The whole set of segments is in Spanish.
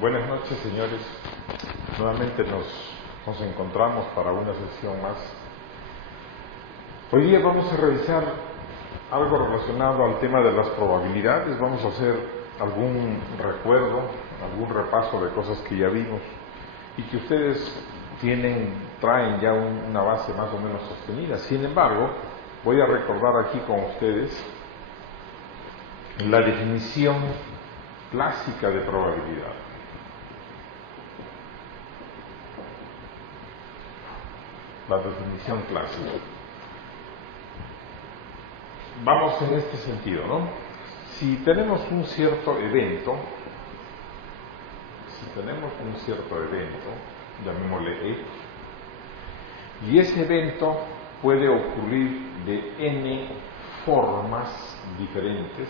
Buenas noches, señores. Nuevamente nos encontramos para una sesión más. Hoy día vamos a revisar algo relacionado al tema de las probabilidades. Vamos a hacer algún recuerdo, algún repaso de cosas que ya vimos y que ustedes traen ya una base más o menos sostenida. Sin embargo, voy a recordar aquí con ustedes la definición clásica de probabilidad. La definición clásica. Vamos en este sentido, ¿no? Si tenemos un cierto evento, llamémosle E, y ese evento puede ocurrir de n formas diferentes,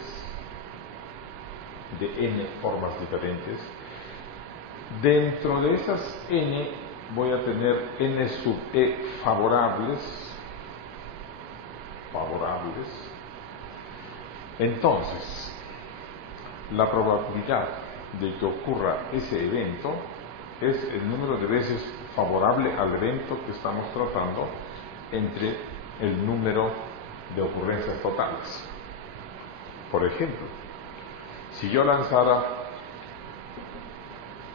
dentro de esas n voy a tener n sub e favorables. Entonces, la probabilidad de que ocurra ese evento es el número de veces favorable al evento que estamos tratando entre el número de ocurrencias totales. Por ejemplo, si yo lanzara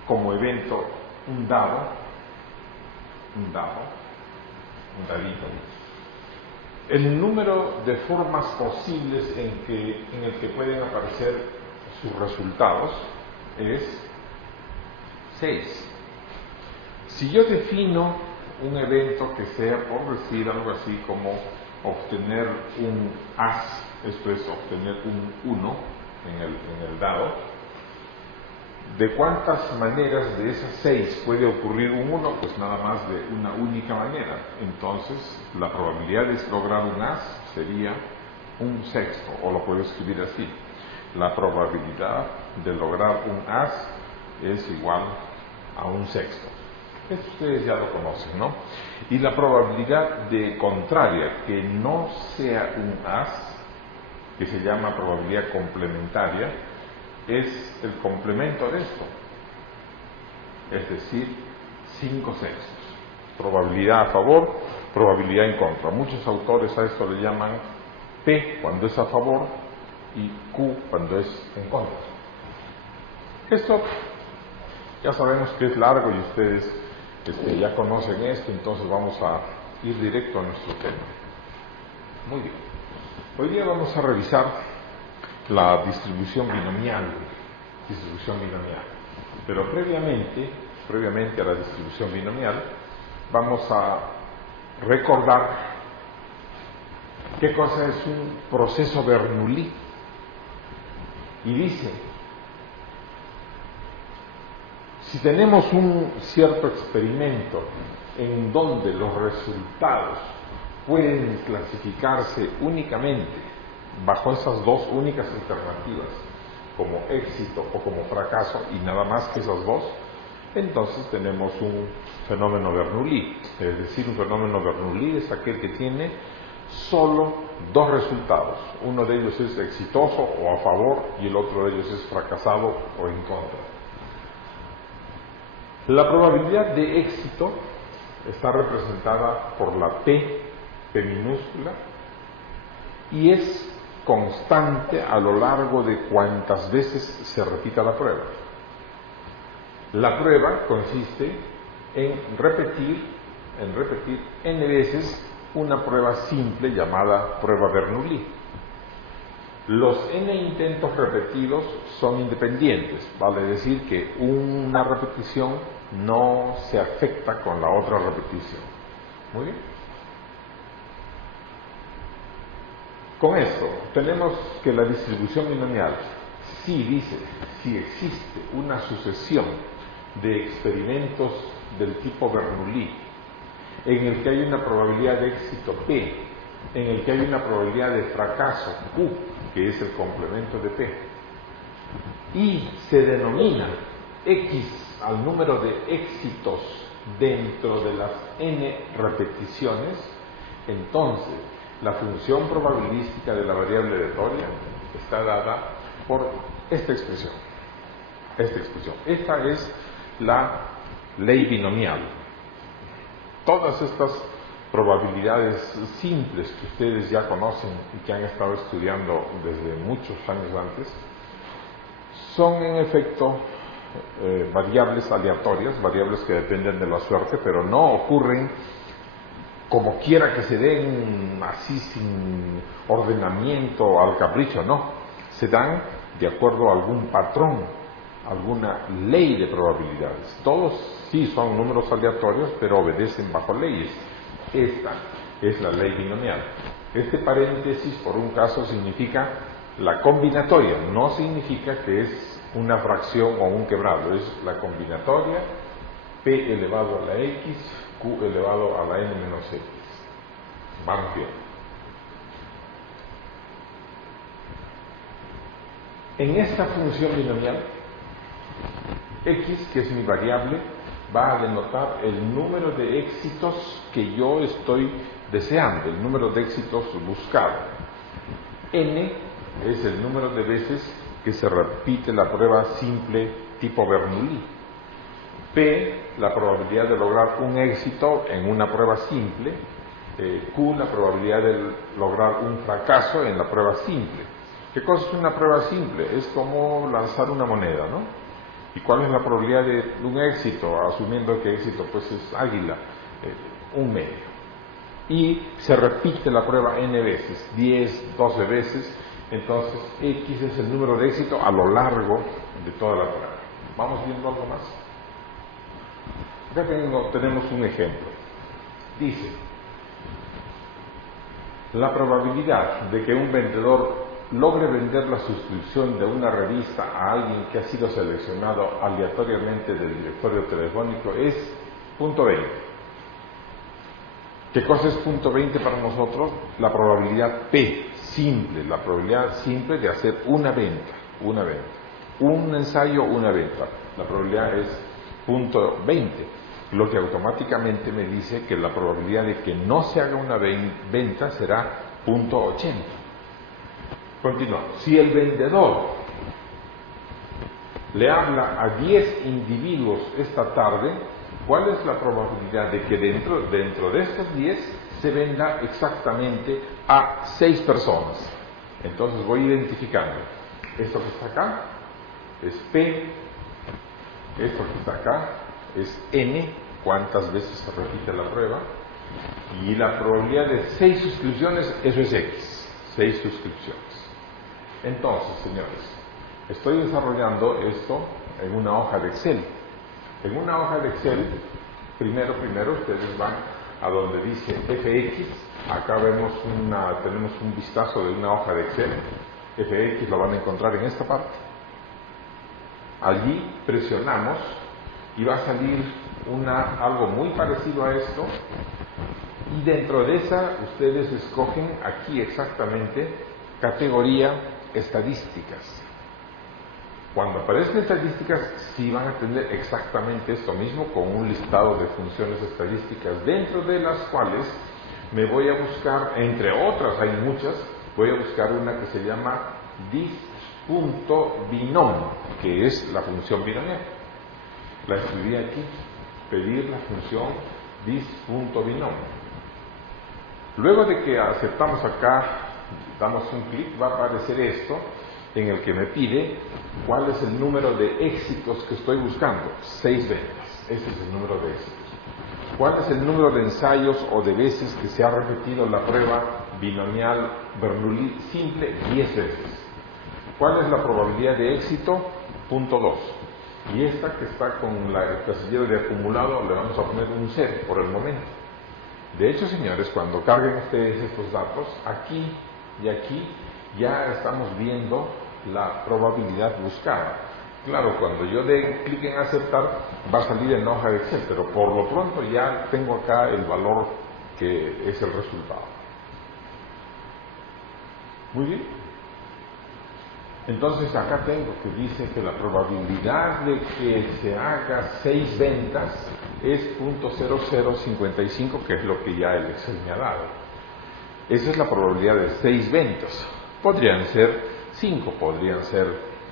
como evento un dadito, el número de formas posibles en el que pueden aparecer sus resultados es 6. Si yo defino un evento que sea, por decir algo así como obtener un as, esto es obtener un 1 en el dado, ¿de cuántas maneras de esas 6 puede ocurrir un 1? Pues nada más de una única manera. Entonces, la probabilidad de lograr un as sería un sexto, o lo puedo escribir así. La probabilidad de lograr un as es igual a un sexto. Esto ustedes ya lo conocen, ¿no? Y la probabilidad de contraria, que no sea un as, que se llama probabilidad complementaria, es el complemento de esto, es decir, 5 sextos. Probabilidad a favor, probabilidad en contra. Muchos autores a esto le llaman P cuando es a favor y Q cuando es en contra. Esto ya sabemos que es largo y ustedes ya conocen esto, entonces vamos a ir directo a nuestro tema. Muy bien. Hoy día vamos a revisar la distribución binomial. Pero previamente a la distribución binomial, vamos a recordar qué cosa es un proceso Bernoulli. Y dice, si tenemos un cierto experimento en donde los resultados pueden clasificarse únicamente bajo esas dos únicas alternativas, como éxito o como fracaso, y nada más que esas dos, entonces tenemos un fenómeno Bernoulli. Es decir, un fenómeno Bernoulli es aquel que tiene solo dos resultados. Uno de ellos es exitoso o a favor y el otro de ellos es fracasado o en contra. La probabilidad de éxito está representada por la P minúscula y es constante a lo largo de cuantas veces se repita la prueba. La prueba consiste en repetir n veces una prueba simple llamada prueba Bernoulli. Los n intentos repetidos son independientes, vale decir que una repetición no se afecta con la otra repetición. Muy bien. Con esto tenemos que la distribución binomial, si existe una sucesión de experimentos del tipo Bernoulli, en el que hay una probabilidad de éxito P, en el que hay una probabilidad de fracaso Q, que es el complemento de P, y se denomina X al número de éxitos dentro de las n repeticiones, entonces la función probabilística de la variable aleatoria está dada por esta expresión. esta expresión. Esta es la ley binomial. Todas estas probabilidades simples que ustedes ya conocen y que han estado estudiando desde muchos años antes, son en efecto variables aleatorias, variables que dependen de la suerte, pero no ocurren como quiera que se den, así sin ordenamiento, al capricho, no. Se dan de acuerdo a algún patrón, alguna ley de probabilidades. Todos sí son números aleatorios, pero obedecen bajo leyes. Esta es la ley binomial. Este paréntesis, por un caso, significa la combinatoria, no significa que es una fracción o un quebrado, es la combinatoria p elevado a la x, q elevado a la n menos x. Vamos bien. En esta función binomial, x, que es mi variable, va a denotar el número de éxitos que yo estoy deseando, el número de éxitos buscado. N es el número de veces que se repite la prueba simple tipo Bernoulli. P, la probabilidad de lograr un éxito en una prueba simple. Q, la probabilidad de lograr un fracaso en la prueba simple. ¿Qué cosa es una prueba simple? Es como lanzar una moneda, ¿no? ¿Y cuál es la probabilidad de un éxito? Asumiendo que éxito pues es águila, un medio. Y se repite la prueba n veces, 10, 12 veces. Entonces, X es el número de éxito a lo largo de toda la prueba. ¿Vamos viendo algo más? Acá tenemos un ejemplo. Dice, la probabilidad de que un vendedor logre vender la suscripción de una revista a alguien que ha sido seleccionado aleatoriamente del directorio telefónico es 0.20. ¿Qué cosa es 0.20 para nosotros? La probabilidad P, simple, la probabilidad simple de hacer una venta. Un ensayo, una venta. La probabilidad es 0.20, lo que automáticamente me dice que la probabilidad de que no se haga una venta será 0.80. Continuamos. Si el vendedor le habla a 10 individuos esta tarde, ¿cuál es la probabilidad de que dentro de estos 10 se venda exactamente a 6 personas? Entonces voy identificando. Esto que está acá es P, esto que está acá es N, cuántas veces se repite la prueba, y la probabilidad de 6 suscripciones, eso es X, 6 suscripciones. Entonces, señores, estoy desarrollando esto en una hoja de Excel. En una hoja de Excel, primero ustedes van a donde dice FX. Acá tenemos un vistazo de una hoja de Excel. FX lo van a encontrar en esta parte. Allí presionamos y va a salir algo muy parecido a esto. Y dentro de esa, ustedes escogen aquí exactamente categoría estadísticas. Cuando aparezcan estadísticas, sí van a tener exactamente esto mismo con un listado de funciones estadísticas, dentro de las cuales me voy a buscar, entre otras, hay muchas, voy a buscar una que se llama dis.binom, que es la función binomial. La escribí aquí, pedir la función dis.binom. Luego de que aceptamos acá, damos un clic, va a aparecer esto, en el que me pide cuál es el número de éxitos que estoy buscando. 6 ventas, ese es el número de éxitos. ¿Cuál es el número de ensayos o de veces que se ha repetido la prueba binomial Bernoulli simple? 10 veces. ¿Cuál es la probabilidad de éxito? 0.2. Y esta que está con el casillero de acumulado le vamos a poner un 0 por el momento. De hecho, señores, cuando carguen ustedes estos datos, aquí y aquí, ya estamos viendo la probabilidad buscada. Claro, cuando yo dé clic en aceptar, va a salir en la hoja de Excel, pero por lo pronto ya tengo acá el valor que es el resultado. Muy bien. Entonces acá tengo que dice que la probabilidad de que se haga 6 ventas es 0.0055, que es lo que ya el Excel me ha dado. Esa es la probabilidad de 6 ventas. Podrían ser 5, podrían ser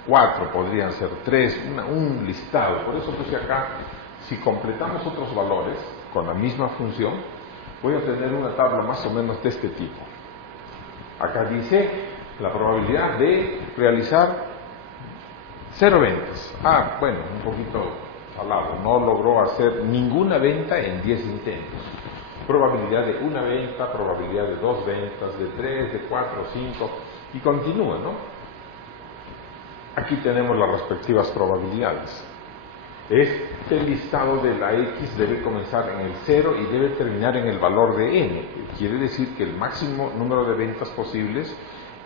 4, podrían ser 3, un listado. Por eso puse acá, si completamos otros valores con la misma función, voy a tener una tabla más o menos de este tipo. Acá dice la probabilidad de realizar 0 ventas. Bueno, un poquito salado, no logró hacer ninguna venta en 10 intentos. Probabilidad de una venta, probabilidad de 2 ventas, de 3, de 4, 5, y continúa, ¿no? Aquí tenemos las respectivas probabilidades. Este listado de la X debe comenzar en el 0 y debe terminar en el valor de n. Quiere decir que el máximo número de ventas posibles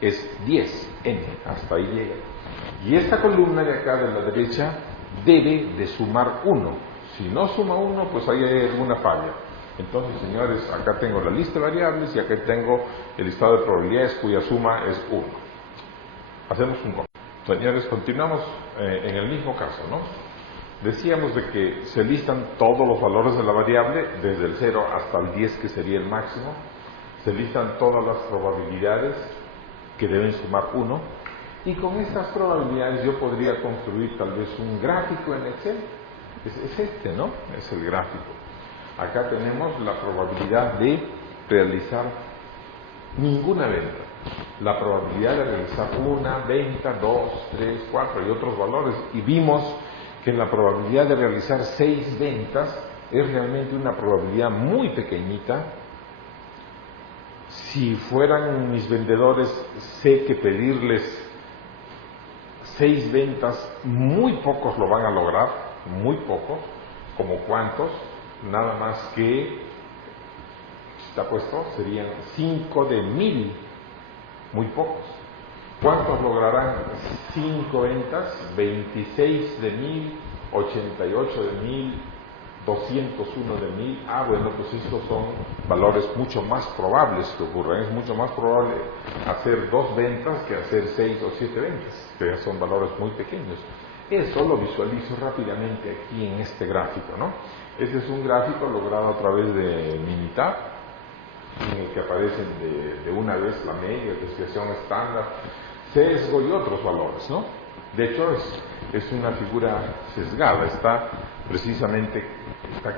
es 10, n, hasta ahí llega. Y esta columna de acá de la derecha debe de sumar 1. Si no suma 1, pues ahí hay alguna falla. Entonces, señores, acá tengo la lista de variables y acá tengo el listado de probabilidades cuya suma es 1. Hacemos un cambio. Señores, continuamos en el mismo caso, ¿no? Decíamos de que se listan todos los valores de la variable, desde el 0 hasta el 10, que sería el máximo. Se listan todas las probabilidades que deben sumar 1. Y con estas probabilidades yo podría construir tal vez un gráfico en Excel. Es este, ¿no? Es el gráfico. Acá tenemos la probabilidad de realizar ninguna venta. La probabilidad de realizar una venta, 2, 3, 4 y otros valores. Y vimos que la probabilidad de realizar 6 ventas es realmente una probabilidad muy pequeñita. Si fueran mis vendedores, sé que pedirles 6 ventas, muy pocos lo van a lograr, muy pocos. ¿Como cuántos? Nada más que, ¿está puesto? Serían 5 de 1000, muy pocos. ¿Cuántos lograrán 5 ventas? 26 de 1000, 88 de 1000, 201 de 1000. Bueno, pues estos son valores mucho más probables que ocurran. Es mucho más probable hacer 2 ventas que hacer 6 o 7 ventas, que ya son valores muy pequeños. Eso lo visualizo rápidamente aquí en este gráfico, ¿no? Este es un gráfico logrado a través de Minitab, en el que aparecen de una vez la media, desviación estándar, sesgo y otros valores, ¿no? De hecho, es una figura sesgada, está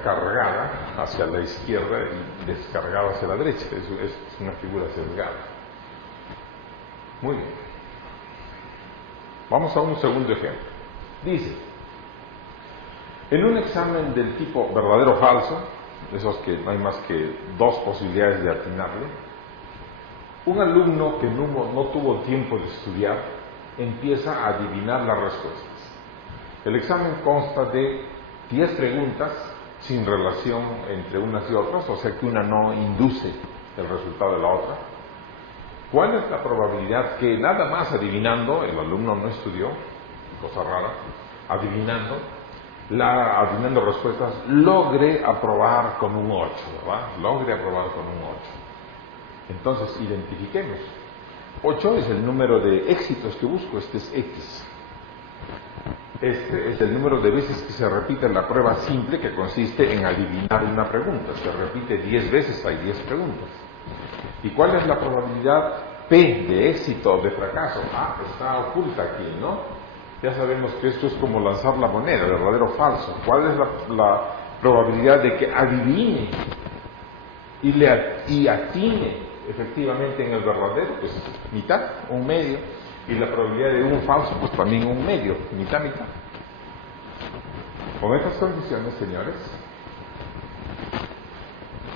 cargada hacia la izquierda y descargada hacia la derecha. Es una figura sesgada. Muy bien. Vamos a un segundo ejemplo. Dice, en un examen del tipo verdadero o falso, esos que no hay más que 2 posibilidades de atinarle, un alumno que no tuvo tiempo de estudiar empieza a adivinar las respuestas. El examen consta de 10 preguntas sin relación entre unas y otras, o sea que una no induce el resultado de la otra. ¿Cuál es la probabilidad que nada más adivinando, el alumno no estudió, cosa rara, adivinando respuestas, logre aprobar con un 8, ¿verdad? Logre aprobar con un 8. Entonces, identifiquemos. 8 es el número de éxitos que busco, este es X. Este es el número de veces que se repite la prueba simple, que consiste en adivinar una pregunta. Se repite 10 veces, hay 10 preguntas. ¿Y cuál es la probabilidad P de éxito o de fracaso? Está oculta aquí, ¿no? Ya sabemos que esto es como lanzar la moneda, verdadero o falso. ¿Cuál es la probabilidad de que adivine y atine efectivamente en el verdadero? Pues mitad, un medio. Y la probabilidad de un falso, pues también un medio, mitad. Con estas condiciones, señores,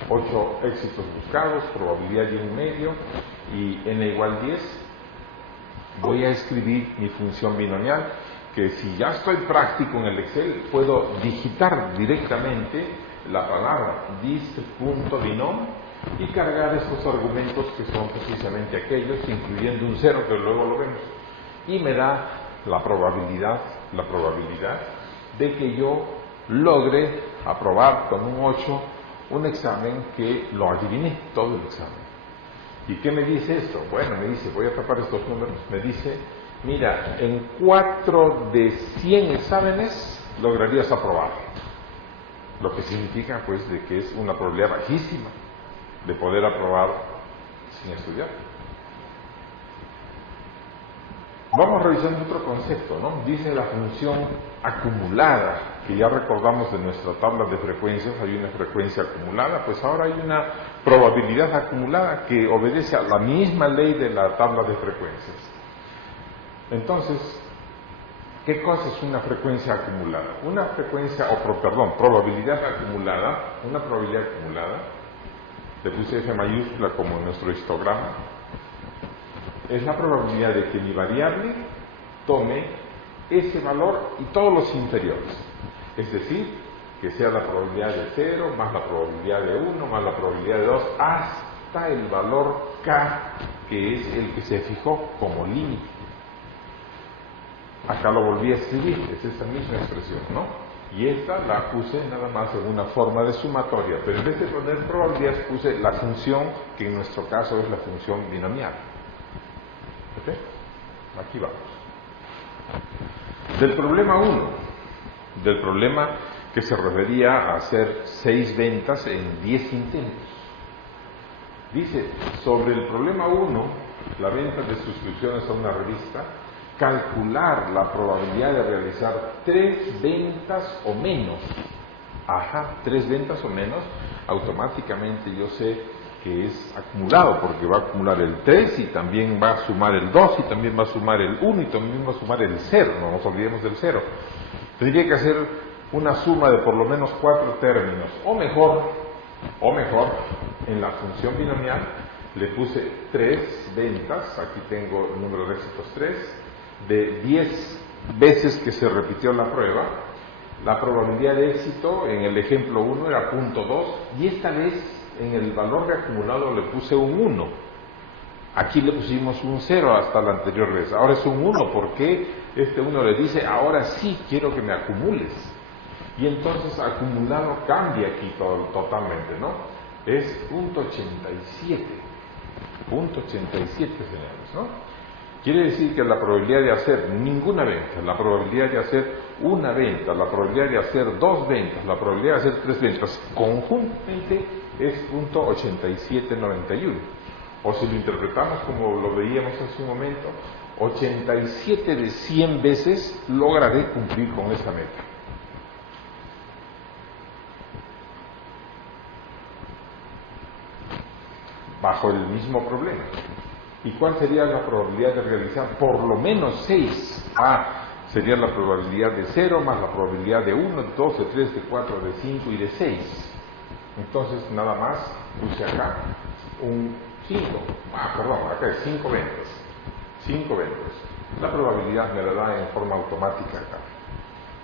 8 éxitos buscados, probabilidad de un medio y n igual 10, voy a escribir mi función binomial, que si ya estoy práctico en el Excel, puedo digitar directamente la palabra dist.binom y cargar estos argumentos que son precisamente aquellos, incluyendo un 0, que luego lo vemos, y me da la probabilidad de que yo logre aprobar con un 8 un examen que lo adiviné, todo el examen. ¿Y qué me dice esto? Bueno, me dice, voy a tapar estos números, me dice, mira, en 4 de 100 exámenes lograrías aprobar. Lo que significa, pues, de que es una probabilidad bajísima de poder aprobar sin estudiar. Vamos revisando otro concepto, ¿no? Dice la función acumulada, que ya recordamos de nuestra tabla de frecuencias, hay una frecuencia acumulada, pues ahora hay una probabilidad acumulada que obedece a la misma ley de la tabla de frecuencias. Entonces, ¿qué cosa es una frecuencia acumulada? Una frecuencia, probabilidad acumulada, una probabilidad acumulada, le puse F mayúscula como en nuestro histograma, es la probabilidad de que mi variable tome ese valor y todos los inferiores. Es decir, que sea la probabilidad de 0 más la probabilidad de 1 más la probabilidad de 2 hasta el valor K, que es el que se fijó como límite. Acá lo volví a escribir, es esa misma expresión, ¿no? Y esta la puse nada más en una forma de sumatoria, pero en vez de poner probabilidades puse la función, que en nuestro caso es la función binomial. ¿Ok? Aquí vamos. Del problema 1, del problema que se refería a hacer 6 ventas en 10 intentos. Dice, sobre el problema 1, la venta de suscripciones a una revista, calcular la probabilidad de realizar 3 ventas o menos. 3 ventas o menos, automáticamente yo sé que es acumulado, porque va a acumular el 3 y también va a sumar el 2 y también va a sumar el 1 y también va a sumar el 0, no nos olvidemos del 0. Tendría que hacer una suma de por lo menos 4 términos, o mejor, en la función binomial le puse 3 ventas, aquí tengo el número de éxitos 3, de 10 veces que se repitió la prueba. La probabilidad de éxito en el ejemplo 1 era 0.2 y esta vez en el valor de acumulado le puse un 1. Aquí le pusimos un 0 hasta la anterior vez. Ahora es un 1 porque este 1 le dice, ahora sí quiero que me acumules. Y entonces acumulado cambia aquí totalmente, ¿no? Es 0.87. 0.87, señores, ¿no? Quiere decir que la probabilidad de hacer ninguna venta, la probabilidad de hacer una venta, la probabilidad de hacer 2 ventas, la probabilidad de hacer 3 ventas, conjuntamente es 0.8791. O si lo interpretamos como lo veíamos hace un momento, 87 de 100 veces lograré cumplir con esa meta. Bajo el mismo problema. ¿Y cuál sería la probabilidad de realizar por lo menos 6? Sería la probabilidad de 0 más la probabilidad de 1, de 2, de 3, de 4, de 5 y de 6. Entonces nada más puse acá un 5. Acá es 5 ventas. 5 ventas. La probabilidad me la da en forma automática acá.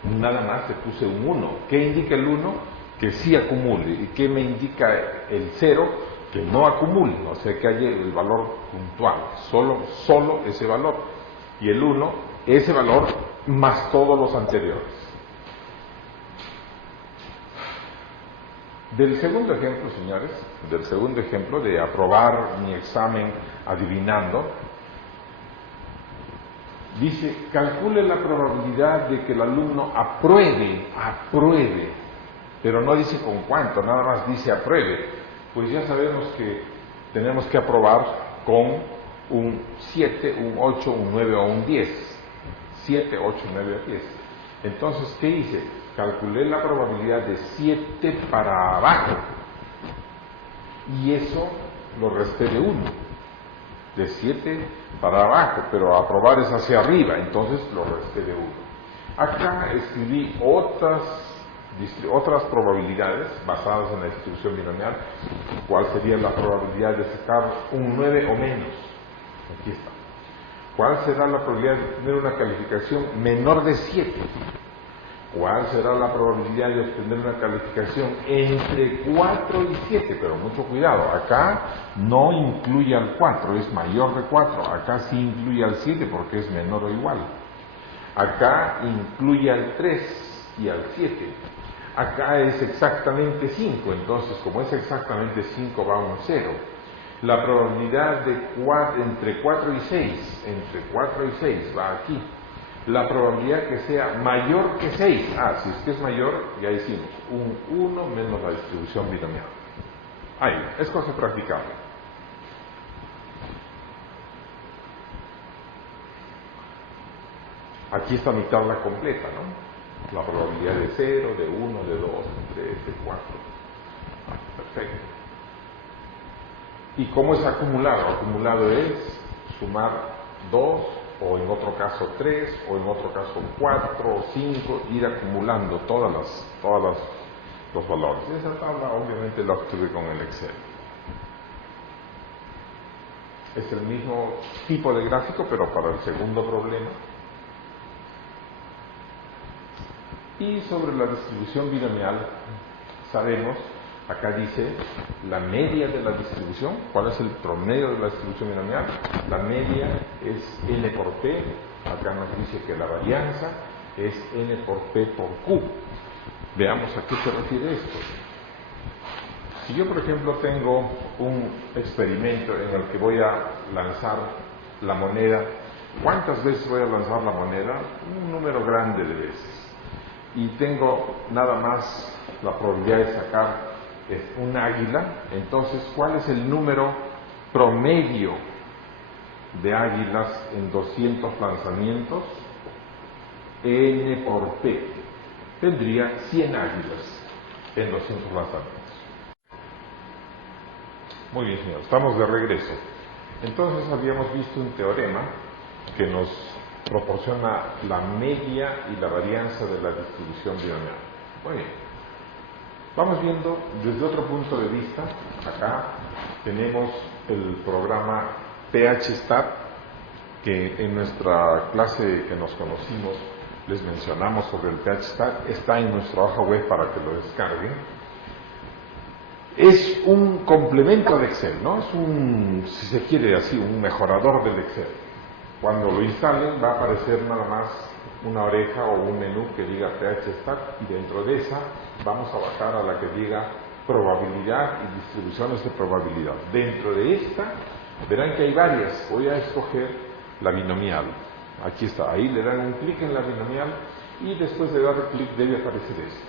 Nada más le puse un 1. ¿Qué indica el 1? Que sí acumule. ¿Y qué me indica el 0? Que no acumule, o sea que haya el valor puntual, solo ese valor. Y el 1, ese valor más todos los anteriores. Del segundo ejemplo, señores, del segundo ejemplo de aprobar mi examen adivinando, dice, calcule la probabilidad de que el alumno apruebe, pero no dice con cuánto, nada más dice apruebe. Pues ya sabemos que tenemos que aprobar con un 7, un 8, un 9 o un 10. 7, 8, 9 o 10. Entonces, ¿qué hice? Calculé la probabilidad de 7 para abajo. Y eso lo resté de 1. De 7 para abajo, pero aprobar es hacia arriba, entonces lo resté de 1. Acá escribí otras probabilidades basadas en la distribución binomial. ¿Cuál sería la probabilidad de sacar un 9 o menos? Aquí está. ¿Cuál será la probabilidad de tener una calificación menor de 7? ¿Cuál será la probabilidad de obtener una calificación entre 4 y 7? Pero mucho cuidado, acá no incluye al 4, es mayor de 4. Acá sí incluye al 7 porque es menor o igual. Acá incluye al 3 y al 7. Acá es exactamente 5, entonces como es exactamente 5 va un 0. La probabilidad de entre 4 y 6, entre 4 y 6 va aquí. La probabilidad que sea mayor que 6, si es que es mayor, ya hicimos un 1 menos la distribución binomial. Ahí, es cosa practicable. Aquí está mi tabla completa, ¿no? La probabilidad de 0, de 1, de 2, de 3, de 4. Perfecto. ¿Y cómo es acumulado? Acumulado es sumar 2, o en otro caso 3, o en otro caso 4 o 5, ir acumulando todos los valores. Y esa tabla obviamente la obtuve con el Excel. Es el mismo tipo de gráfico, pero para el segundo problema. Y sobre la distribución binomial, sabemos, acá dice la media de la distribución. ¿Cuál es el promedio de la distribución binomial? La media es n por p. Acá nos dice que la varianza es n por p por q. Veamos a qué se refiere esto. Si yo, por ejemplo, tengo un experimento en el que voy a lanzar la moneda, ¿cuántas veces voy a lanzar la moneda? Un número grande de veces. Y tengo nada más la probabilidad de sacar un águila. Entonces, ¿cuál es el número promedio de águilas en 200 lanzamientos? N por P. Tendría 100 águilas en 200 lanzamientos. Muy bien, señor. Estamos de regreso. Entonces, habíamos visto un teorema que nos proporciona la media y la varianza de la distribución binomial. Muy bien. Vamos viendo desde otro punto de vista. Acá tenemos el programa PHStat, que en nuestra clase que nos conocimos les mencionamos sobre el PHStat. Está en nuestra hoja web para que lo descarguen. Es un complemento de Excel, ¿no? Es un, si se quiere así, un mejorador del Excel. Cuando lo instalen va a aparecer nada más una oreja o un menú que diga PHStat, y dentro de esa vamos a bajar a la que diga probabilidad y distribuciones de probabilidad. Dentro de esta verán que hay varias. Voy a escoger la binomial. Aquí está, ahí le dan un clic en la binomial y después de dar clic debe aparecer esto.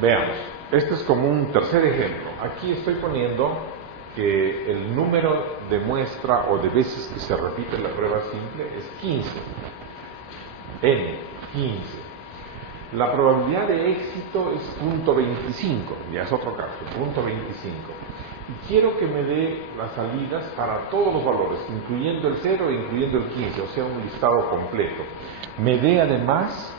Veamos, este es como un tercer ejemplo. Aquí estoy poniendo que el número de muestra o de veces que se repite la prueba simple es 15. N, 15. La probabilidad de éxito es 0.25, ya es otro caso, 0.25. Y quiero que me dé las salidas para todos los valores, incluyendo el 0 e incluyendo el 15, o sea, un listado completo. Me dé además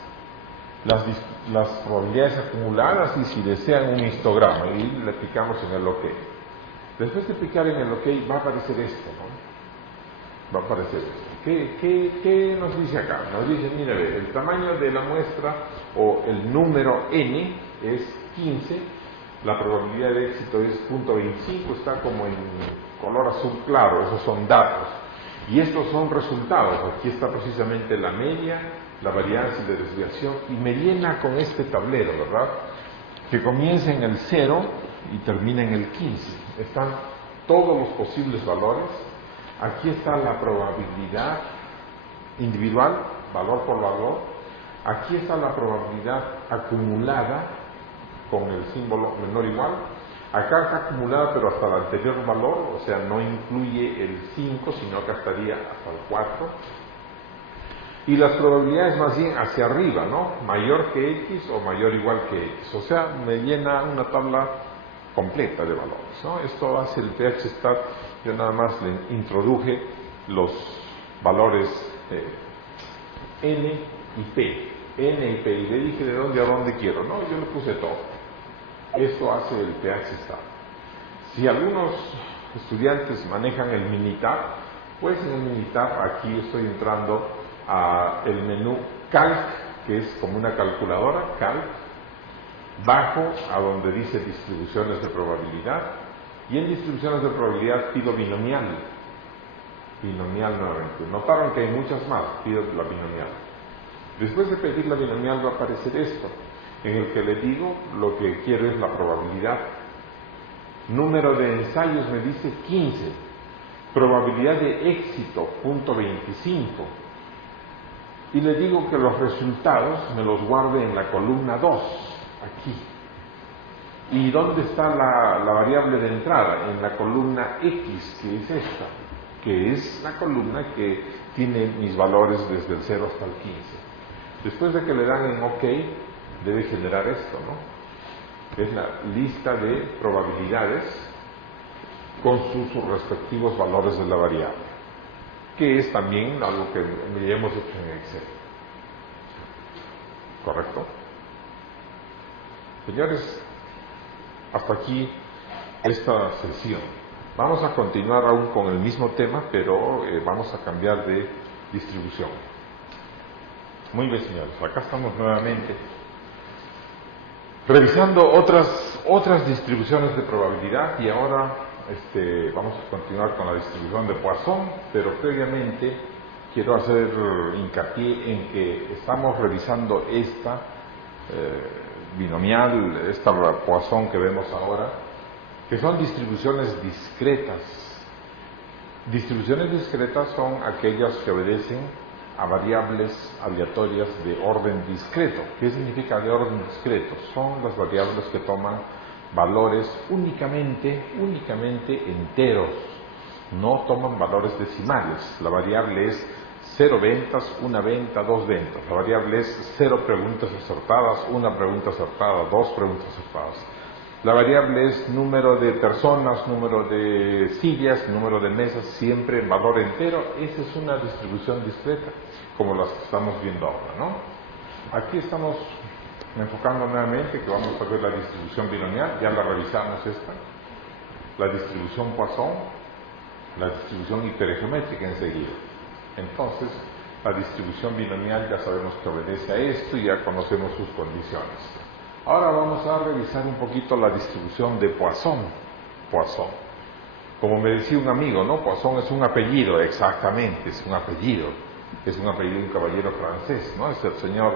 las probabilidades acumuladas y si desean un histograma, y le picamos en el OK. Después de picar en el OK va a aparecer esto, ¿no? Va a aparecer esto. ¿Qué nos dice acá? Nos dice, mire, el tamaño de la muestra o el número n es 15, la probabilidad de éxito es 0.25, está como en color azul claro, esos son datos. Y estos son resultados, aquí está precisamente la media, la varianza y la desviación, y me llena con este tablero, ¿verdad? Que comienza en el 0 y termina en el 15. Están todos los posibles valores. Aquí está la probabilidad individual, valor por valor. Aquí está la probabilidad acumulada con el símbolo menor o igual. Acá está acumulada pero hasta el anterior valor, o sea, no incluye el 5, sino que estaría hasta el 4. Y las probabilidades más bien hacia arriba, ¿no? Mayor que X o mayor o igual que X. O sea, me llena una tabla completa de valores, ¿no? Esto hace el PHStat. Yo nada más le introduje los valores N y P. N y P. Y le dije de dónde a dónde quiero, ¿no? Yo le puse todo. Esto hace el PHStat. Si algunos estudiantes manejan el Minitab, pues en el Minitab aquí estoy entrando a el menú Calc, que es como una calculadora, Calc, bajo a donde dice distribuciones de probabilidad, y en distribuciones de probabilidad pido binomial nuevamente. Notaron que hay muchas más, pido la binomial. Después de pedir la binomial va a aparecer esto, en el que le digo lo que quiero es la probabilidad. Número de ensayos me dice 15, probabilidad de éxito 0.25, y le digo que los resultados me los guarde en la columna 2, aquí. ¿Y dónde está la variable de entrada? En la columna X, que es esta. que es la columna que tiene mis valores desde el 0 hasta el 15. Después de que le dan en OK, debe generar esto, ¿no? Que es la lista de probabilidades con sus respectivos valores de la variable, que es también algo que ya hemos hecho en Excel. ¿Correcto? Señores, hasta aquí esta sesión. Vamos a continuar aún con el mismo tema, pero vamos a cambiar de distribución. Muy bien, señores, acá estamos nuevamente revisando otras distribuciones de probabilidad, y ahora vamos a continuar con la distribución de Poisson, pero previamente quiero hacer hincapié en que estamos revisando esta binomial, esta Poisson que vemos ahora, que son distribuciones discretas. Distribuciones discretas son aquellas que obedecen a variables aleatorias de orden discreto. ¿Qué significa de orden discreto? Son las variables que toman valores únicamente enteros, no toman valores decimales. La variable es 0 ventas, 1 venta, 2 ventas. La variable es 0 preguntas acertadas, 1 pregunta acertada, 2 preguntas acertadas. La variable es número de personas, número de sillas, número de mesas, siempre en valor entero. Esa es una distribución discreta, como las que estamos viendo ahora, ¿no? Aquí estamos enfocando nuevamente que vamos a ver la distribución binomial, ya la revisamos esta, la distribución Poisson, la distribución hipergeométrica enseguida. Entonces, la distribución binomial ya sabemos que obedece a esto y ya conocemos sus condiciones. Ahora vamos a revisar un poquito la distribución de Poisson. Poisson. Como me decía un amigo, ¿no? Poisson es un apellido, exactamente, es un apellido. Es un apellido de un caballero francés, ¿no? Es el señor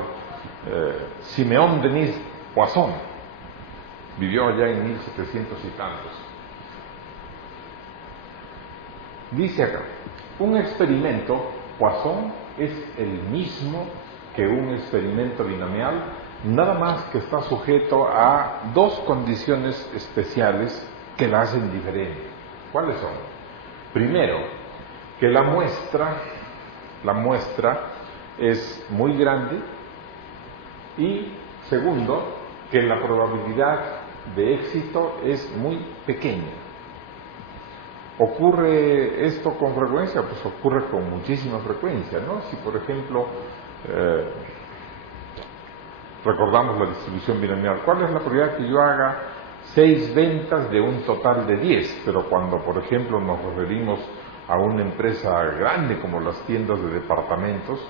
Siméon Denis Poisson. Vivió allá en 1700 y tantos. Dice acá, un experimento Poisson es el mismo que un experimento binomial, nada más que está sujeto a dos condiciones especiales que la hacen diferente. ¿Cuáles son? Primero, que la muestra es muy grande, y segundo, que la probabilidad de éxito es muy pequeña. ¿Ocurre esto con frecuencia? Pues ocurre con muchísima frecuencia, ¿no? Si, por ejemplo, recordamos la distribución binomial, ¿cuál es la probabilidad que yo haga 6 ventas de un total de 10? Pero cuando, por ejemplo, nos referimos a una empresa grande como las tiendas de departamentos,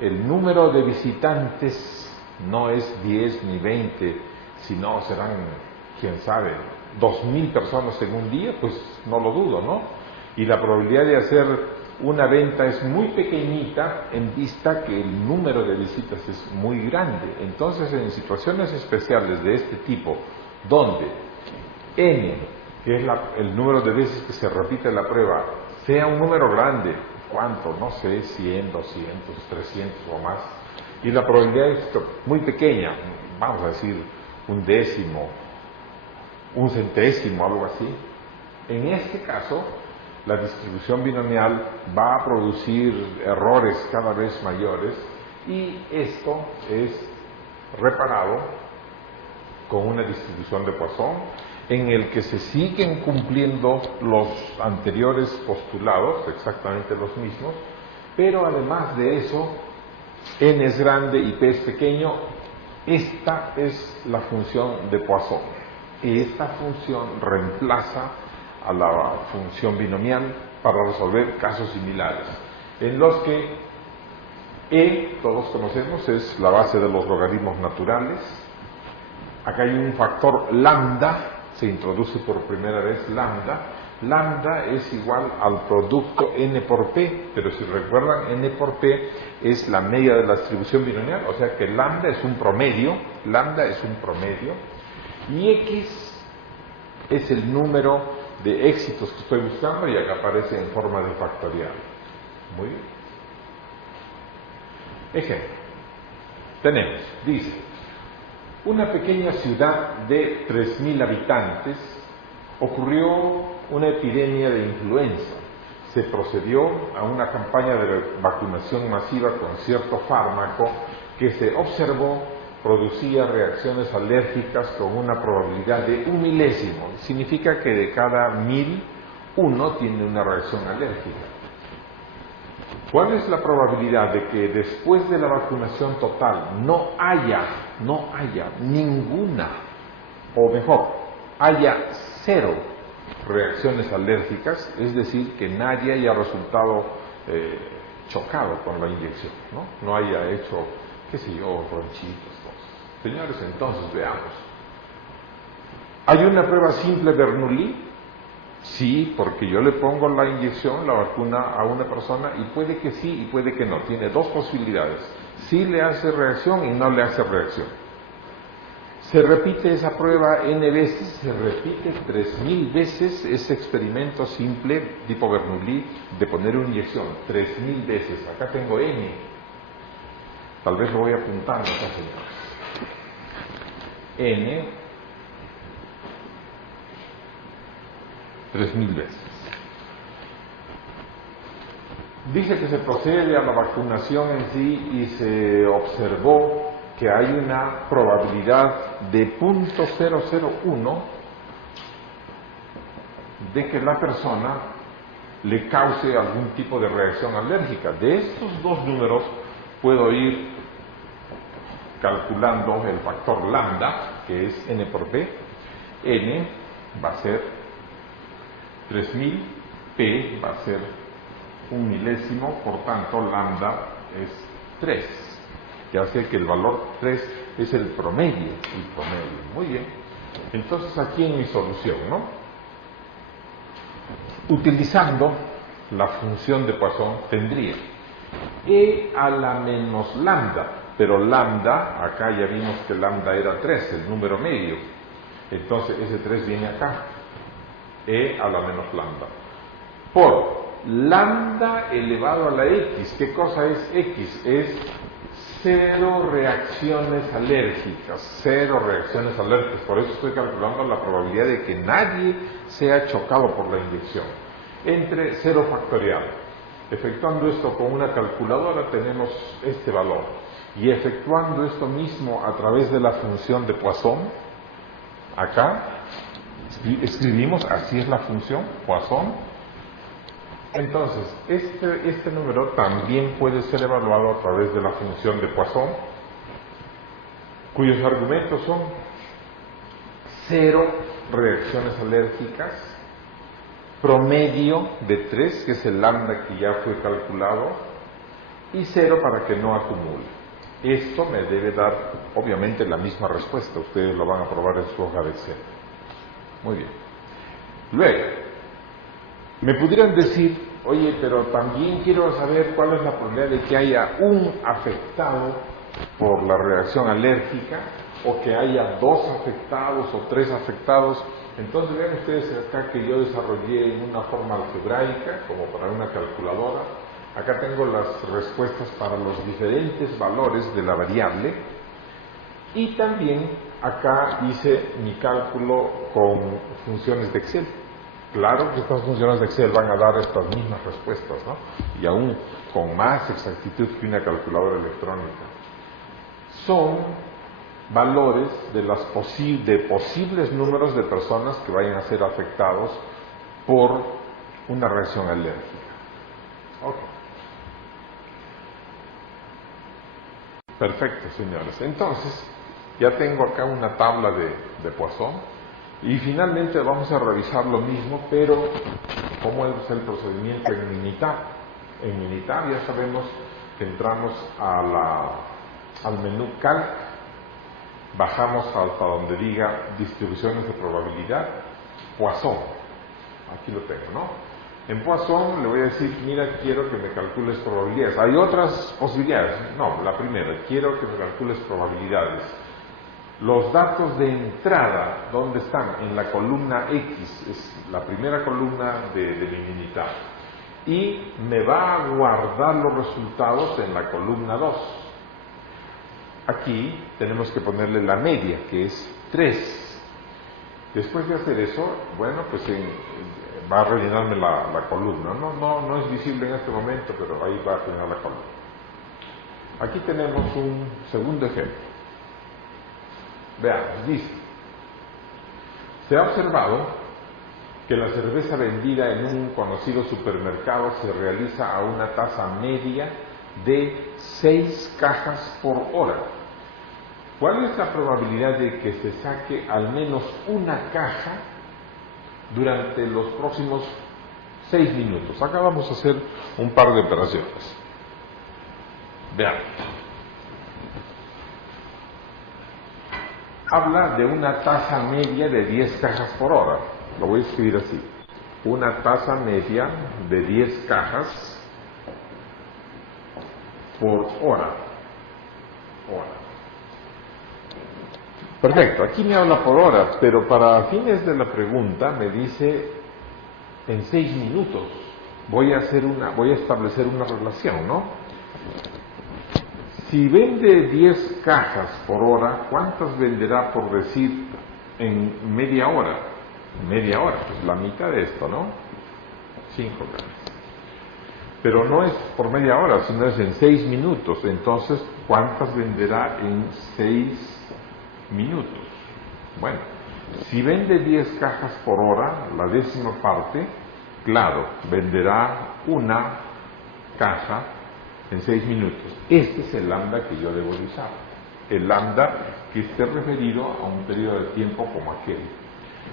el número de visitantes no es 10 ni 20, sino serán, quién sabe, 2.000 personas en un día, pues no lo dudo, ¿no? Y la probabilidad de hacer una venta es muy pequeñita en vista que el número de visitas es muy grande. Entonces, en situaciones especiales de este tipo, donde n, que es el número de veces que se repite la prueba, sea un número grande, ¿cuánto? No sé, 100, 200, 300 o más, y la probabilidad es muy pequeña, vamos a decir un décimo, un centésimo, algo así. En este caso, la distribución binomial va a producir errores cada vez mayores, y esto es reparado con una distribución de Poisson en el que se siguen cumpliendo los anteriores postulados, exactamente los mismos, pero además de eso, n es grande y p es pequeño. Esta es la función de Poisson. Esta función reemplaza a la función binomial para resolver casos similares, en los que e, todos conocemos, es la base de los logaritmos naturales. Acá hay un factor lambda, se introduce por primera vez lambda. Lambda es igual al producto n por p, pero si recuerdan, n por p es la media de la distribución binomial, o sea que lambda es un promedio, y x es el número de éxitos que estoy buscando, y acá aparece en forma de factorial. Muy bien. Ejemplo. Tenemos, dice, una pequeña ciudad de 3.000 habitantes ocurrió una epidemia de influenza. se procedió a una campaña de vacunación masiva con cierto fármaco que se observó producía reacciones alérgicas con una probabilidad de 1 milésimo. Significa que de cada 1000, uno tiene una reacción alérgica. ¿Cuál es la probabilidad de que después de la vacunación total no haya ninguna, o mejor, haya 0 reacciones alérgicas? Es decir, que nadie haya resultado chocado con la inyección, no haya hecho, qué sé yo, ronchitos, cosas. Señores, entonces veamos. ¿Hay una prueba simple Bernoulli? Sí, porque yo le pongo la inyección, la vacuna a una persona y puede que sí y puede que no. Tiene 2 posibilidades. Sí le hace reacción y no le hace reacción. Se repite esa prueba N veces, se repite 3000 veces ese experimento simple tipo Bernoulli de poner una inyección 3000 veces. Acá tengo N. Tal vez lo voy apuntando acá, señores. N 3000 veces. Dice que se procede a la vacunación en sí y se observó que hay una probabilidad de 0.001 de que la persona le cause algún tipo de reacción alérgica. De estos 2 números puedo ir calculando el factor lambda, que es n por p. N va a ser 3000, P va a ser 1 milésimo, por tanto lambda es 3. Ya sé que el valor 3 es el promedio, Muy bien. Entonces aquí en mi solución, utilizando la función de Poisson tendría E a la menos lambda, pero lambda, acá ya vimos que lambda era 3, el número medio. Entonces ese 3 viene acá. E a la menos lambda, por lambda elevado a la x. ¿Qué cosa es x? Es 0 reacciones alérgicas, 0 reacciones alérgicas. Por eso estoy calculando la probabilidad de que nadie sea chocado por la inyección, entre 0 factorial. Efectuando esto con una calculadora tenemos este valor, y efectuando esto mismo a través de la función de Poisson, acá escribimos, así es la función, Poisson. Entonces, este número también puede ser evaluado a través de la función de Poisson, cuyos argumentos son 0 reacciones alérgicas, promedio de 3, que es el lambda que ya fue calculado, y 0 para que no acumule. Esto me debe dar, obviamente, la misma respuesta. Ustedes lo van a probar en su hoja de Excel. Muy bien. Luego, me pudieran decir, oye, pero también quiero saber cuál es la probabilidad de que haya un afectado por la reacción alérgica, o que haya 2 afectados o 3 afectados. Entonces vean ustedes acá que yo desarrollé en una forma algebraica, como para una calculadora. Acá tengo las respuestas para los diferentes valores de la variable, y también acá hice mi cálculo con funciones de Excel. Claro que estas funciones de Excel van a dar estas mismas respuestas, y aún con más exactitud que una calculadora electrónica. Son valores de posibles números de personas que vayan a ser afectados por una reacción alérgica. Okay. Perfecto, señores. Entonces, ya tengo acá una tabla de Poisson, y finalmente vamos a revisar lo mismo, pero cómo es el procedimiento en Minitab. En Minitab ya sabemos que entramos al menú Calc, bajamos hasta donde diga distribuciones de probabilidad, Poisson. Aquí lo tengo, En Poisson le voy a decir, mira, quiero que me calcules probabilidades. ¿Hay otras posibilidades? No, la primera, quiero que me calcules probabilidades. Los datos de entrada, ¿dónde están? En la columna X, es la primera columna de mi Minitab. Y me va a guardar los resultados en la columna 2. Aquí tenemos que ponerle la media, que es 3. Después de hacer eso, bueno, pues va a rellenarme la columna. No es visible en este momento, pero ahí va a rellenar la columna. Aquí tenemos un segundo ejemplo. Veamos, dice: se ha observado que la cerveza vendida en un conocido supermercado se realiza a una tasa media de 6 cajas por hora. ¿Cuál es la probabilidad de que se saque al menos una caja durante los próximos 6 minutos? Acá vamos a hacer un par de operaciones. Veamos. Habla de una tasa media de 10 cajas por hora. Lo voy a escribir así: una tasa media de 10 cajas por hora. Perfecto, aquí me habla por hora, pero para fines de la pregunta me dice en 6 minutos. Voy a establecer una relación, ¿no? Si vende 10 cajas por hora, ¿cuántas venderá, por decir, en media hora? Media hora, pues la mitad de esto, ¿no? 5 cajas. Pero no es por media hora, sino es en 6 minutos. Entonces, ¿cuántas venderá en 6 minutos? Bueno, si vende 10 cajas por hora, la décima parte, claro, venderá una caja en 6 minutos. Este es el lambda que yo debo de usar. El lambda que esté referido a un periodo de tiempo como aquel.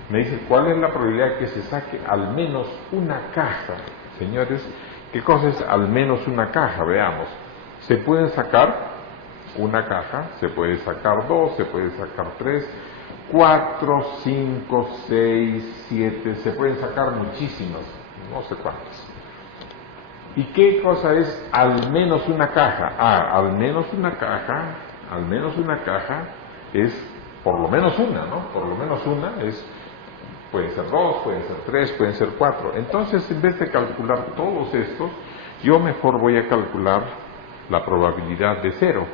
Me dice, ¿cuál es la probabilidad de que se saque al menos una caja? Señores, ¿qué cosa es al menos una caja? Veamos. Se pueden sacar una caja, se puede sacar 2, se puede sacar 3, 4, 5, 6, 7, se pueden sacar muchísimas, no sé cuántas. ¿Y qué cosa es al menos una caja? Al menos una caja es por lo menos una, ¿no? Por lo menos una es, pueden ser 2, pueden ser 3, pueden ser 4. Entonces, en vez de calcular todos estos, yo mejor voy a calcular la probabilidad de 0.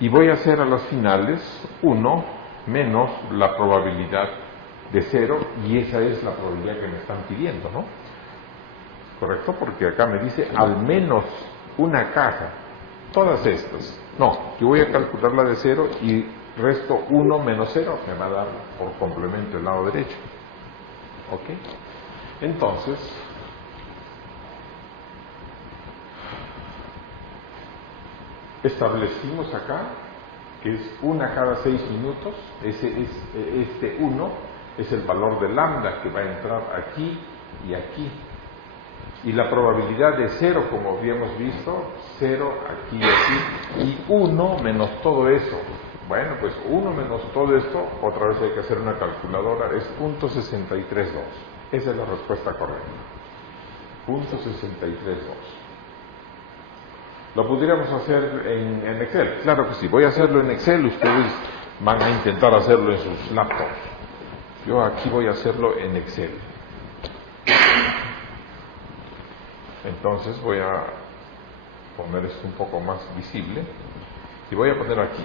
Y voy a hacer a las finales 1 menos la probabilidad de 0, y esa es la probabilidad que me están pidiendo, ¿no? ¿Correcto? Porque acá me dice al menos una caja. Todas estas. No, yo voy a calcular la de 0 y resto 1 menos 0, me va a dar por complemento el lado derecho. ¿Ok? Entonces, establecimos acá que es una cada 6 minutos. Este 1 es el valor de lambda que va a entrar aquí y aquí. Y la probabilidad de 0, como habíamos visto, 0 aquí y aquí, y 1 menos todo eso. Bueno, pues 1 menos todo esto, otra vez hay que hacer una calculadora, es .632. Esa es la respuesta correcta. .632. ¿Lo pudiéramos hacer en Excel? Claro que sí. Voy a hacerlo en Excel, ustedes van a intentar hacerlo en sus laptops. Yo aquí voy a hacerlo en Excel. Entonces voy a poner esto un poco más visible y voy a poner aquí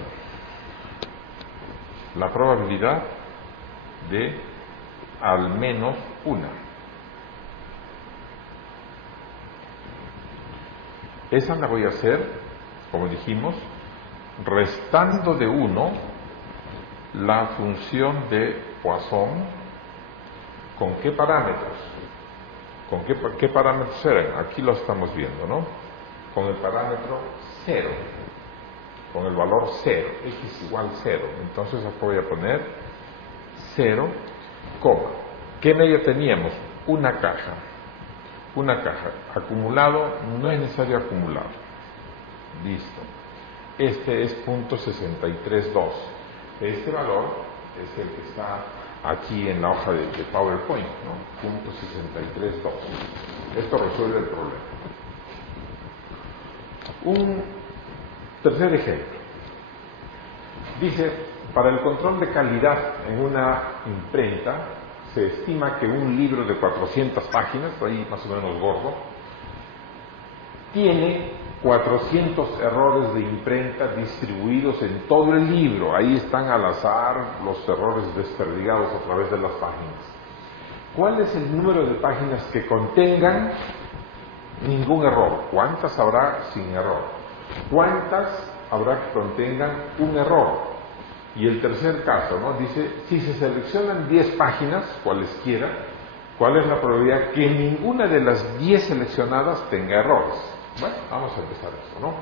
la probabilidad de al menos una. Esa la voy a hacer, como dijimos, restando de 1 la función de Poisson. ¿Con qué parámetros? ¿Con qué parámetros eran? Aquí lo estamos viendo, ¿no? Con el parámetro 0, con el valor 0, x igual 0. Entonces acá voy a poner 0, coma. ¿Qué media teníamos? Una caja. Una caja. Acumulado, no es necesario acumular. Listo. Este es .632. Este valor es el que está aquí en la hoja de PowerPoint, ¿no? .632. Esto resuelve el problema. Un tercer ejemplo. Dice, para el control de calidad en una imprenta, se estima que un libro de 400 páginas, ahí más o menos gordo, tiene 400 errores de imprenta distribuidos en todo el libro. Ahí están al azar los errores desperdigados a través de las páginas. ¿Cuál es el número de páginas que contengan ningún error? ¿Cuántas habrá sin error? ¿Cuántas habrá que contengan un error? Y el tercer caso, ¿no? Dice, si se seleccionan 10 páginas, cualesquiera, ¿cuál es la probabilidad que ninguna de las 10 seleccionadas tenga errores? Bueno, vamos a empezar esto, ¿no?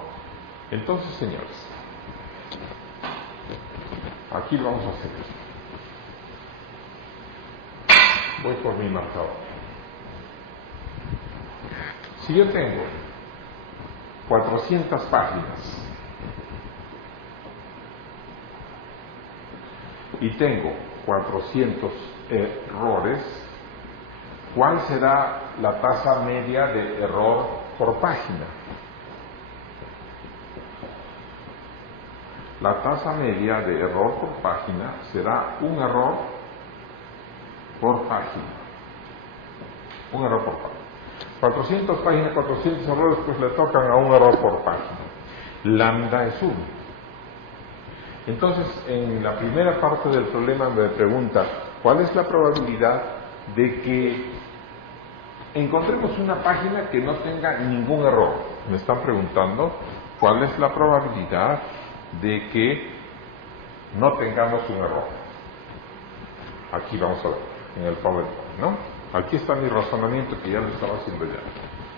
Entonces, señores, aquí lo vamos a hacer. Voy por mi marcador. Si yo tengo 400 páginas y tengo 400 errores, ¿cuál será la tasa media de error por página? La tasa media de error por página será un error por página. Un error por página. 400 páginas, 400 errores, pues le tocan a un error por página. Lambda es 1. Entonces, en la primera parte del problema me pregunta, ¿cuál es la probabilidad de que encontremos una página que no tenga ningún error? Me están preguntando, ¿cuál es la probabilidad de que no tengamos un error? Aquí vamos a ver, en el PowerPoint, ¿no? Aquí está mi razonamiento que ya lo estaba haciendo ya.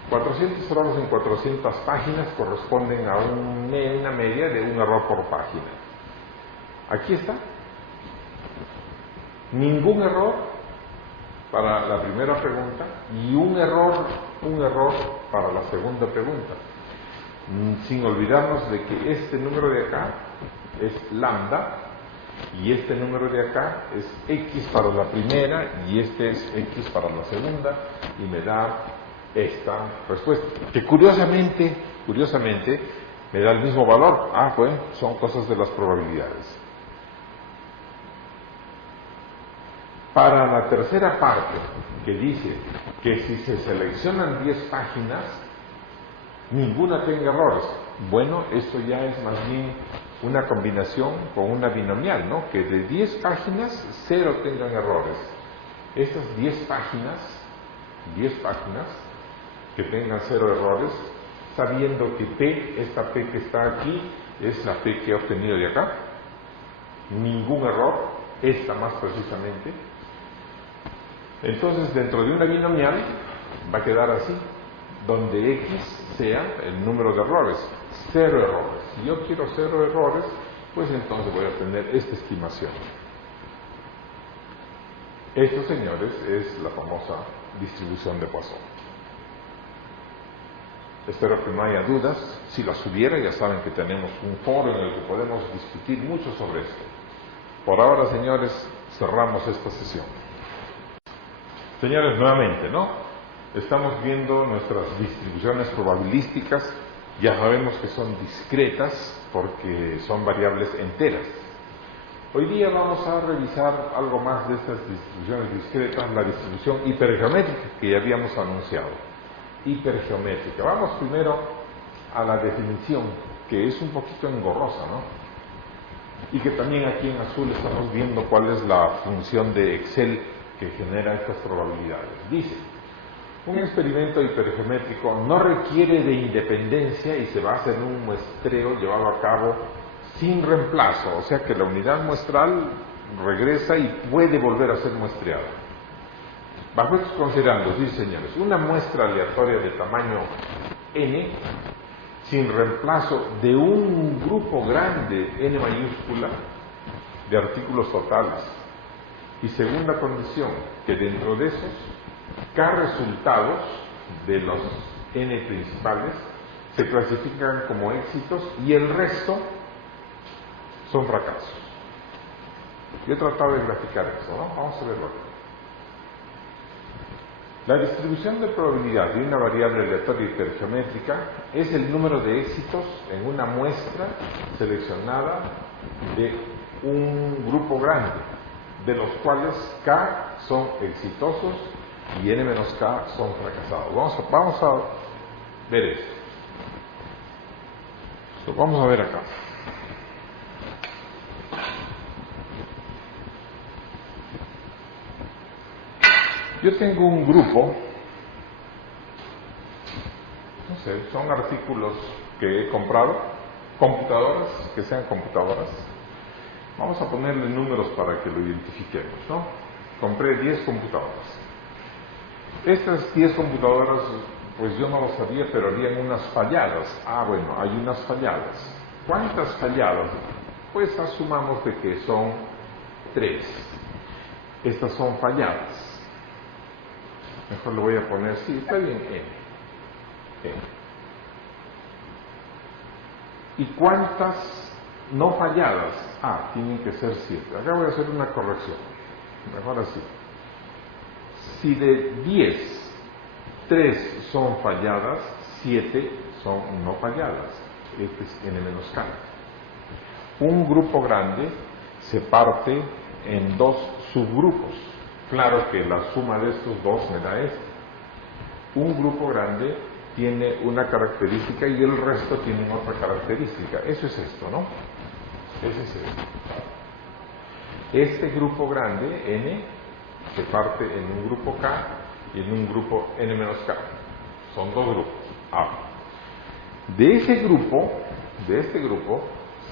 400 errores en 400 páginas corresponden a una media de un error por página. Aquí está. Ningún error para la primera pregunta y un error para la segunda pregunta. Sin olvidarnos de que este número de acá es lambda y este número de acá es x para la primera y este es x para la segunda y me da esta respuesta, que curiosamente me da el mismo valor. Pues son cosas de las probabilidades. Para la tercera parte, que dice que si se seleccionan 10 páginas, ninguna tenga errores. Bueno, esto ya es más bien una combinación con una binomial, ¿no? Que de 10 páginas, 0 tengan errores. Estas 10 páginas que tengan 0 errores, sabiendo que P, esta P que está aquí, es la P que he obtenido de acá. Ningún error, esta más precisamente. Entonces, dentro de una binomial va a quedar así, donde X sea el número de errores, 0 errores. Si yo quiero 0 errores, pues entonces voy a tener esta estimación. Esto, señores, es la famosa distribución de Poisson. Espero que no haya dudas. Si las hubiera, ya saben que tenemos un foro en el que podemos discutir mucho sobre esto. Por ahora, señores, cerramos esta sesión. Señores, nuevamente, ¿no? Estamos viendo nuestras distribuciones probabilísticas. Ya sabemos que son discretas porque son variables enteras. Hoy día vamos a revisar algo más de estas distribuciones discretas, la distribución hipergeométrica que ya habíamos anunciado. Hipergeométrica. Vamos primero a la definición, que es un poquito engorrosa, ¿no? Y que también aquí en azul estamos viendo cuál es la función de Excel que genera estas probabilidades. Dice, un experimento hipergeométrico no requiere de independencia y se basa en un muestreo llevado a cabo sin reemplazo, o sea que la unidad muestral regresa y puede volver a ser muestreada. Bajo estos considerandos, dice, señores, una muestra aleatoria de tamaño n, sin reemplazo de un grupo grande, n mayúscula, de artículos totales, y segunda condición, que dentro de esos, k resultados de los n principales se clasifican como éxitos y el resto son fracasos. Yo he tratado de graficar eso, ¿no? Vamos a verlo aquí. La distribución de probabilidad de una variable aleatoria hipergeométrica es el número de éxitos en una muestra seleccionada de un grupo grande, de los cuales k son exitosos y n menos k son fracasados. Vamos a ver esto. Vamos a ver acá. Yo tengo un grupo, no sé, son artículos que he comprado, computadoras, que sean computadoras. Vamos a ponerle números para que lo identifiquemos, ¿no? Compré 10 computadoras. Estas 10 computadoras, pues yo no lo sabía, pero habían unas falladas. Ah, bueno, hay unas falladas. ¿Cuántas falladas? Pues asumamos de que son 3. Estas son falladas. Mejor lo voy a poner, sí, está bien, N. ¿Y cuántas no falladas? Ah, tienen que ser 7. Acá voy a hacer una corrección. Mejor así. Si de 10, 3 son falladas, 7 son no falladas. Este es N-K. Un grupo grande se parte en 2 subgrupos. Claro que la suma de estos 2 me da esto. Un grupo grande tiene una característica y el resto tienen otra característica. Eso es esto, ¿no? Ese es esto. Este grupo grande, N, se parte en un grupo K y en un grupo N-K. Son 2 grupos. Ahora, de este grupo,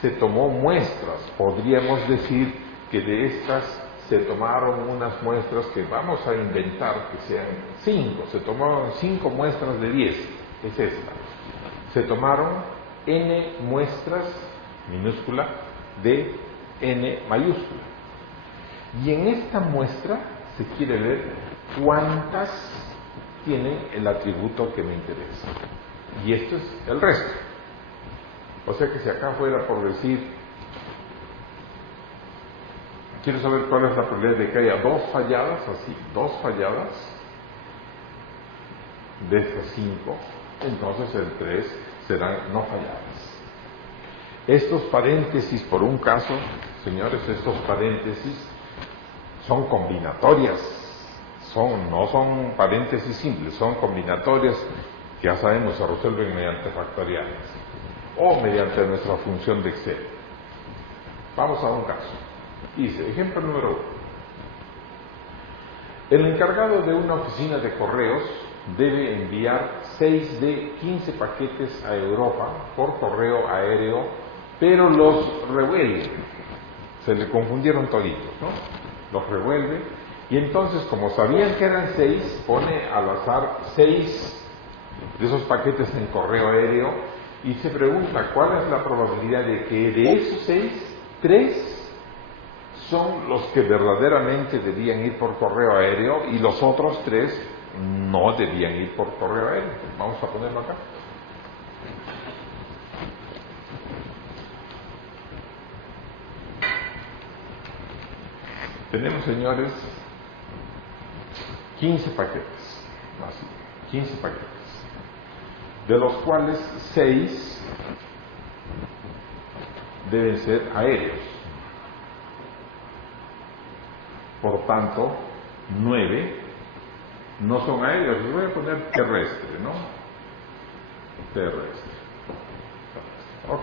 se tomó muestras. Podríamos decir que de estas se tomaron unas muestras que vamos a inventar que sean 5. Se tomaron 5 muestras de 10. Es esta. Se tomaron N muestras, minúscula, de N mayúscula. Y en esta muestra se quiere ver cuántas tienen el atributo que me interesa. Y esto es el resto. O sea que si acá fuera por decir, quiero saber cuál es la probabilidad de que haya 2 falladas, así, 2 falladas de estas 5, entonces el 3 serán no falladas. Estos paréntesis, por un caso, señores, estos paréntesis son combinatorias, no son paréntesis simples, son combinatorias que ya sabemos se resuelven mediante factoriales o mediante nuestra función de Excel. Vamos a un caso. Dice, ejemplo número 1. El encargado de una oficina de correos debe enviar 6 de 15 paquetes a Europa por correo aéreo, pero los revuelve. Se le confundieron toditos, ¿no? Los revuelve y entonces, como sabían que eran 6, pone al azar 6 de esos paquetes en correo aéreo y se pregunta cuál es la probabilidad de que de esos 6, 3 son los que verdaderamente debían ir por correo aéreo y los otros 3 no debían ir por correo aéreo. Vamos a ponerlo acá. Tenemos, señores, 15 paquetes, así, 15 paquetes, de los cuales 6 deben ser aéreos. Por tanto, 9 no son aéreos. Les voy a poner terrestre, ¿no? Terrestre. Ok.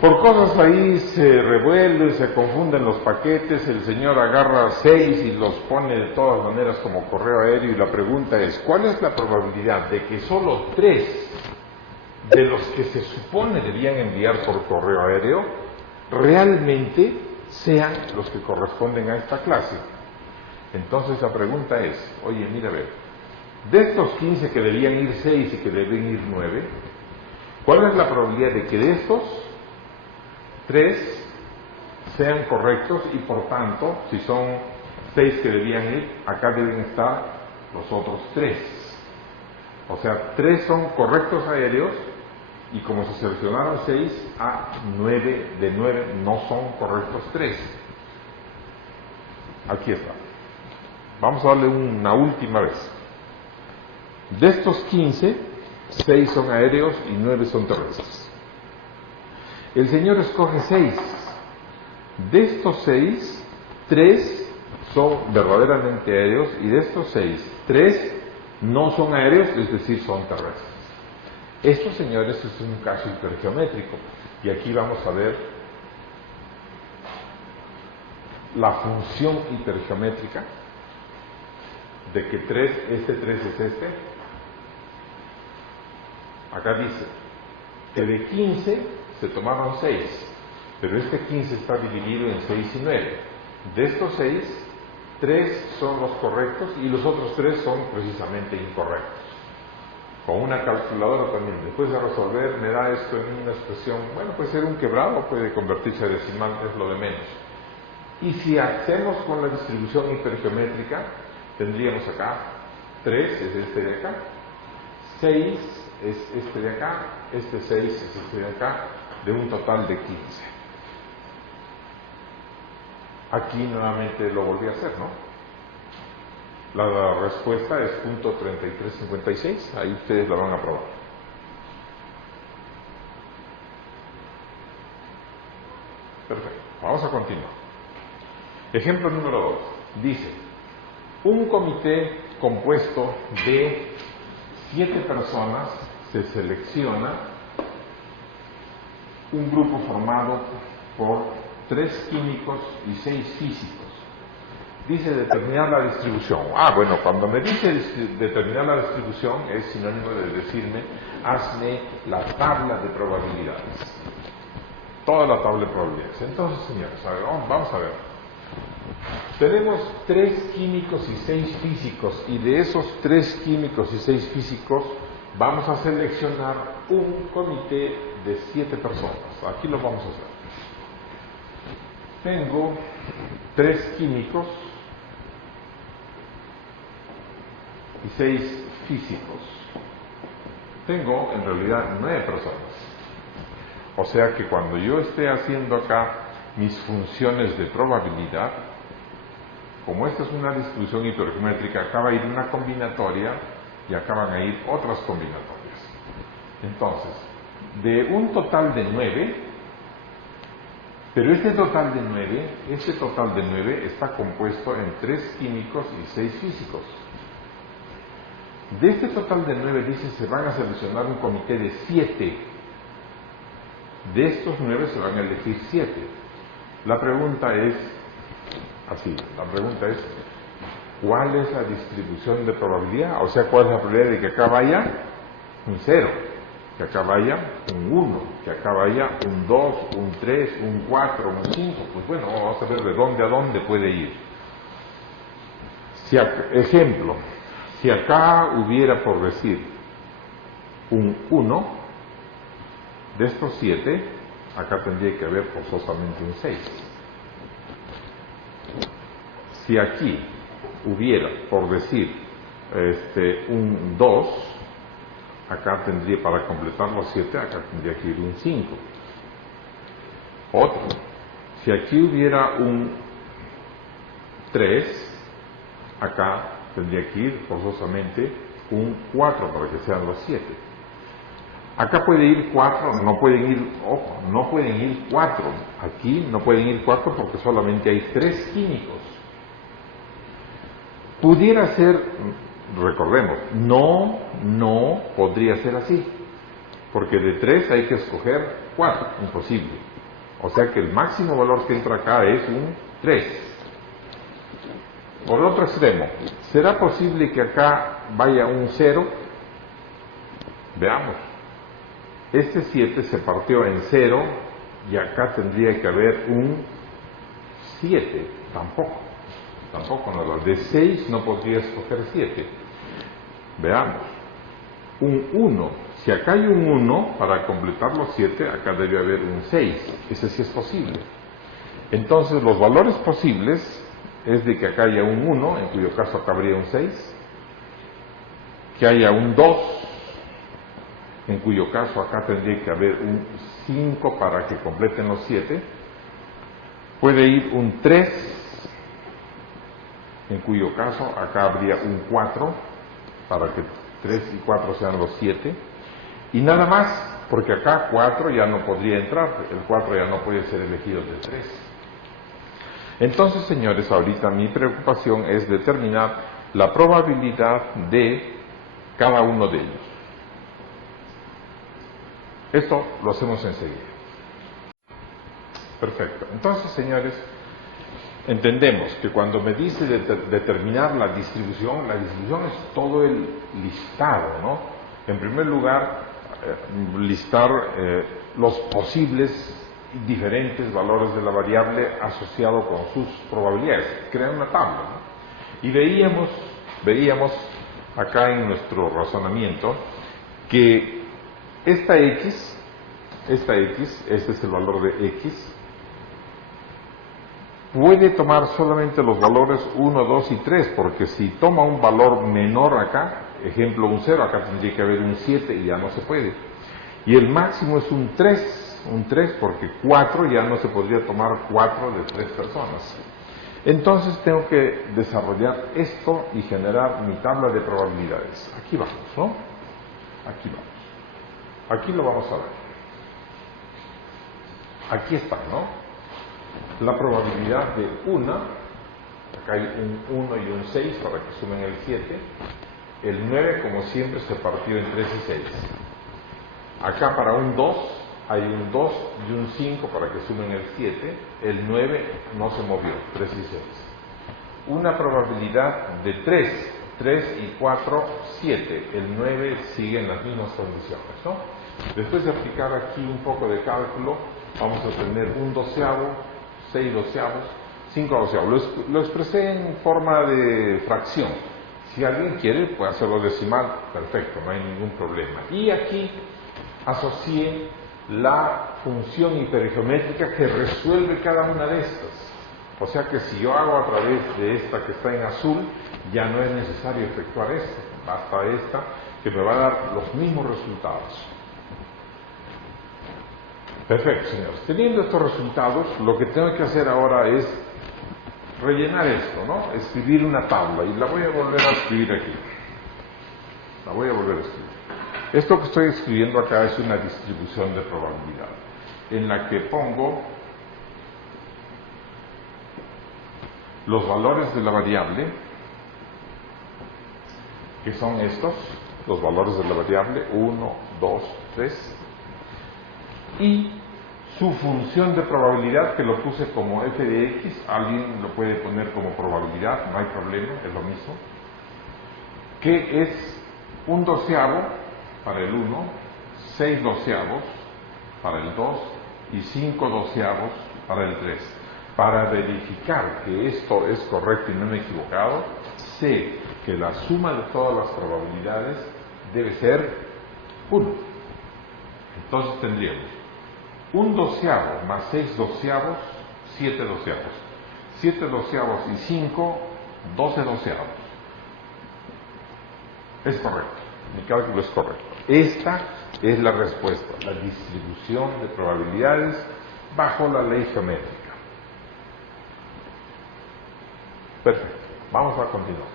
Por cosas ahí se revuelven, se confunden los paquetes, el señor agarra 6 y los pone de todas maneras como correo aéreo y la pregunta es, ¿cuál es la probabilidad de que solo 3 de los que se supone debían enviar por correo aéreo realmente sean los que corresponden a esta clase? Entonces la pregunta es, oye, mira a ver, de estos 15 que debían ir 6 y que deben ir 9, ¿cuál es la probabilidad de que de estos 3 sean correctos y por tanto, si son 6 que debían ir, acá deben estar los otros 3? O sea, 3 son correctos aéreos y como se seleccionaron 6, a 9 de 9 no son correctos 3. Aquí está. Vamos a darle una última vez. De estos 15, 6 son aéreos y 9 son terrestres. El Señor escoge 6. De estos 6, 3 son verdaderamente aéreos y de estos 6, 3 no son aéreos, es decir, son terrestres. Esto, señores, es un caso hipergeométrico y aquí vamos a ver la función hipergeométrica de que este 3 es este. Acá dice que de 15 se tomaron 6, pero este 15 está dividido en 6 y 9. De estos 6, 3 son los correctos y los otros 3 son precisamente incorrectos. Con una calculadora también, después de resolver, me da esto en una expresión, bueno, puede ser un quebrado, puede convertirse a decimal, es lo de menos. Y si hacemos con la distribución hipergeométrica, tendríamos acá 3 es este de acá, 6 es este de acá, este 6 es este de acá, de un total de 15. Aquí nuevamente lo volví a hacer, ¿no? La respuesta es .3356, ahí ustedes la van a probar. Perfecto, vamos a continuar. Ejemplo número 2. Dice, un comité compuesto de 7 personas se selecciona un grupo formado por 3 químicos y 6 físicos. Dice determinar la distribución. Bueno, cuando me dice determinar la distribución es sinónimo de decirme, hazme la tabla de probabilidades. Toda la tabla de probabilidades. Entonces, señores, a ver, vamos a ver. Tenemos 3 químicos y 6 físicos, y de esos 3 químicos y 6 físicos vamos a seleccionar un comité de 7 personas. Aquí lo vamos a hacer. Tengo 3 químicos y 6 físicos. Tengo en realidad 9 personas. O sea que cuando yo esté haciendo acá mis funciones de probabilidad, como esta es una distribución hipergeométrica, acá va a ir una combinatoria y acá van a ir otras combinatorias. Entonces, de un total de 9, pero este total de 9 está compuesto en 3 químicos y 6 físicos. De este total de 9, dice, se van a seleccionar un comité de 7. De estos 9 se van a elegir 7. La pregunta es, ¿cuál es la distribución de probabilidad? O sea, ¿cuál es la probabilidad de que acá vaya un 0, que acá vaya un 1, que acá vaya un 2, un 3, un 4, un 5? Pues bueno, vamos a ver de dónde a dónde puede ir. Ejemplo, si acá hubiera, por decir, un 1, de estos 7, acá tendría que haber forzosamente un 6. Si aquí hubiera, por decir, un 2, acá tendría, para completar los 7, acá tendría que ir un 5. Otro, si aquí hubiera un 3, acá tendría que ir forzosamente un 4 para que sean los 7. Acá puede ir 4, no pueden ir 4. Aquí no pueden ir 4 porque solamente hay 3 químicos. Pudiera ser, recordemos, no podría ser así, porque de 3 hay que escoger 4, imposible. O sea que el máximo valor que entra acá es un 3. Por el otro extremo, ¿será posible que acá vaya un 0? Veamos. Este 7 se partió en 0 y acá tendría que haber un 7. Tampoco nada. De 6 no podría escoger 7. Veamos. Un 1. Si acá hay un 1, para completar los 7, acá debe haber un 6. Ese sí es posible. Entonces, los valores posibles es de que acá haya un 1, en cuyo caso acá habría un 6. Que haya un 2, en cuyo caso acá tendría que haber un 5 para que completen los 7. Puede ir un 3, en cuyo caso acá habría un 4, para que 3 y 4 sean los 7. Y nada más, porque acá 4 ya no podría entrar, el 4 ya no puede ser elegido de 3. Entonces, señores, ahorita mi preocupación es determinar la probabilidad de cada uno de ellos. Esto lo hacemos enseguida. Perfecto. Entonces, señores, entendemos que cuando me dice determinar la distribución es todo el listado, ¿no? En primer lugar, listar los posibles diferentes valores de la variable asociado con sus probabilidades, crear una tabla, ¿no? Y veíamos acá en nuestro razonamiento que esta X, este es el valor de X, puede tomar solamente los valores 1, 2 y 3, porque si toma un valor menor acá, ejemplo un 0, acá tendría que haber un 7 y ya no se puede. Y el máximo es un 3 porque 4 ya no se podría tomar 4 de 3 personas. Entonces tengo que desarrollar esto y generar mi tabla de probabilidades. Aquí vamos, ¿no? Aquí vamos. Aquí lo vamos a ver. Aquí está, ¿no? La probabilidad de una, acá hay un 1 y un 6 para que sumen el 7, el 9 como siempre se partió en 3 y 6. Acá para un 2 hay un 2 y un 5 para que sumen el 7, el 9 no se movió, 3 y 6. Una probabilidad de 3 y 4, 7, el 9 sigue en las mismas condiciones, ¿no? Después de aplicar aquí un poco de cálculo, vamos a tener un doceavo, 6 doceavos, 5 doceavos. Lo expresé en forma de fracción. Si alguien quiere, puede hacerlo decimal, perfecto, no hay ningún problema. Y aquí asocié la función hipergeométrica que resuelve cada una de estas. O sea que si yo hago a través de esta que está en azul, ya no es necesario efectuar esta, basta esta que me va a dar los mismos resultados. Perfecto, señores. Teniendo estos resultados, lo que tengo que hacer ahora es rellenar esto, ¿no? Escribir una tabla, y la voy a volver a escribir aquí. La voy a volver a escribir. Esto que estoy escribiendo acá es una distribución de probabilidad, en la que pongo los valores de la variable, que son estos, los valores de la variable, 1, 2, 3, y su función de probabilidad, que lo puse como f de x, alguien lo puede poner como probabilidad, no hay problema, es lo mismo, que es un doceavo para el 1, 6 doceavos para el 2 y 5 doceavos para el 3. Para verificar que esto es correcto y no me he equivocado, sé que la suma de todas las probabilidades debe ser 1. Entonces tendríamos un doceavo más 6 doceavos, 7 doceavos. 7 doceavos y 5, 12 doceavos. Es correcto, mi cálculo es correcto. Esta es la respuesta, la distribución de probabilidades bajo la ley geométrica. Perfecto, vamos a continuar.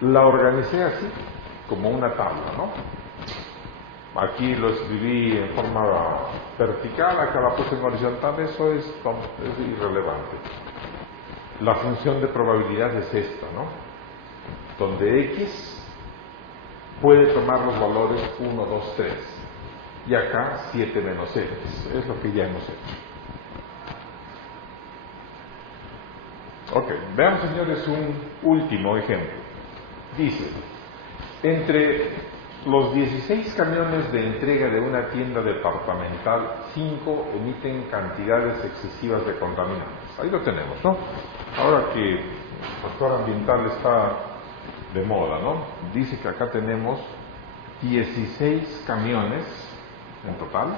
La organicé así, como una tabla, ¿no? Aquí lo escribí en forma vertical, acá la puse en horizontal, eso es irrelevante. La función de probabilidad es esta, ¿no? Donde x puede tomar los valores 1, 2, 3. Y acá 7 menos x, es lo que ya hemos hecho. Ok, vean señores un último ejemplo. Dice, entre los 16 camiones de entrega de una tienda departamental, 5 emiten cantidades excesivas de contaminantes. Ahí lo tenemos, ¿no? Ahora que el factor ambiental está de moda, ¿no? Dice que acá tenemos 16 camiones en total,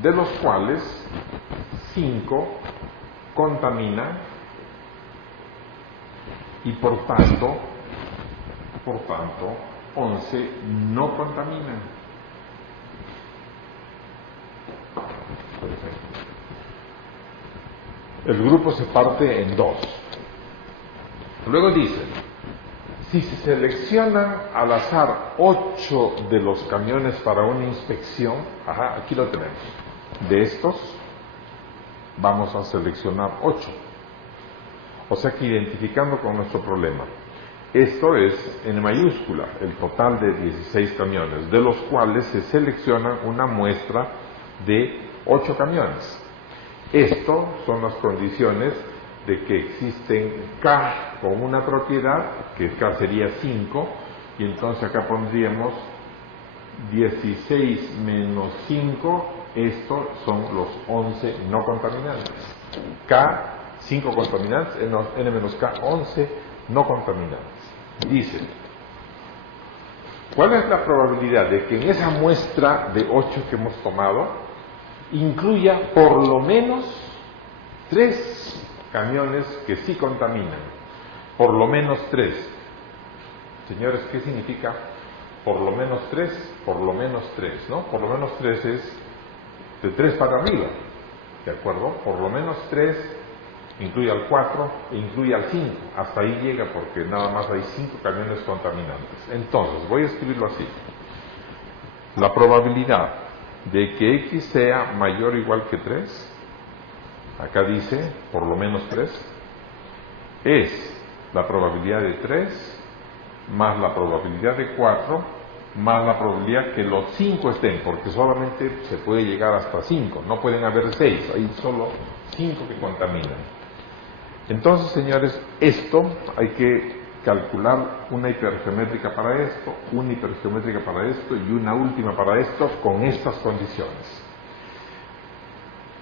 de los cuales 5 contaminan y por tanto 11 no contaminan. Perfecto. El grupo se parte en dos. Luego dice, si se seleccionan al azar 8 de los camiones para una inspección, aquí lo tenemos, de estos vamos a seleccionar 8. O sea que identificando con nuestro problema, esto es en mayúscula, el total de 16 camiones, de los cuales se selecciona una muestra de 8 camiones. Esto son las condiciones de que existen K con una propiedad, que K sería 5, y entonces acá pondríamos 16 menos 5, estos son los 11 no contaminantes. K, 5 contaminantes, N menos K, 11 no contaminantes. Dice, ¿cuál es la probabilidad de que en esa muestra de 8 que hemos tomado incluya por lo menos 3 camiones que sí contaminan? Por lo menos 3. Señores, ¿qué significa por lo menos 3? Por lo menos 3, ¿no? Por lo menos 3 es de 3 para arriba, ¿de acuerdo? Por lo menos 3 incluye al 4 e incluye al 5. Hasta ahí llega porque nada más hay 5 camiones contaminantes. Entonces, voy a escribirlo así. La probabilidad de que X sea mayor o igual que 3, acá dice por lo menos 3, es la probabilidad de 3 más la probabilidad de 4 más la probabilidad que los 5 estén, porque solamente se puede llegar hasta 5, no pueden haber 6, hay solo 5 que contaminan. Entonces, señores, esto hay que calcular una hipergeométrica para esto, una hipergeométrica para esto y una última para esto con estas condiciones.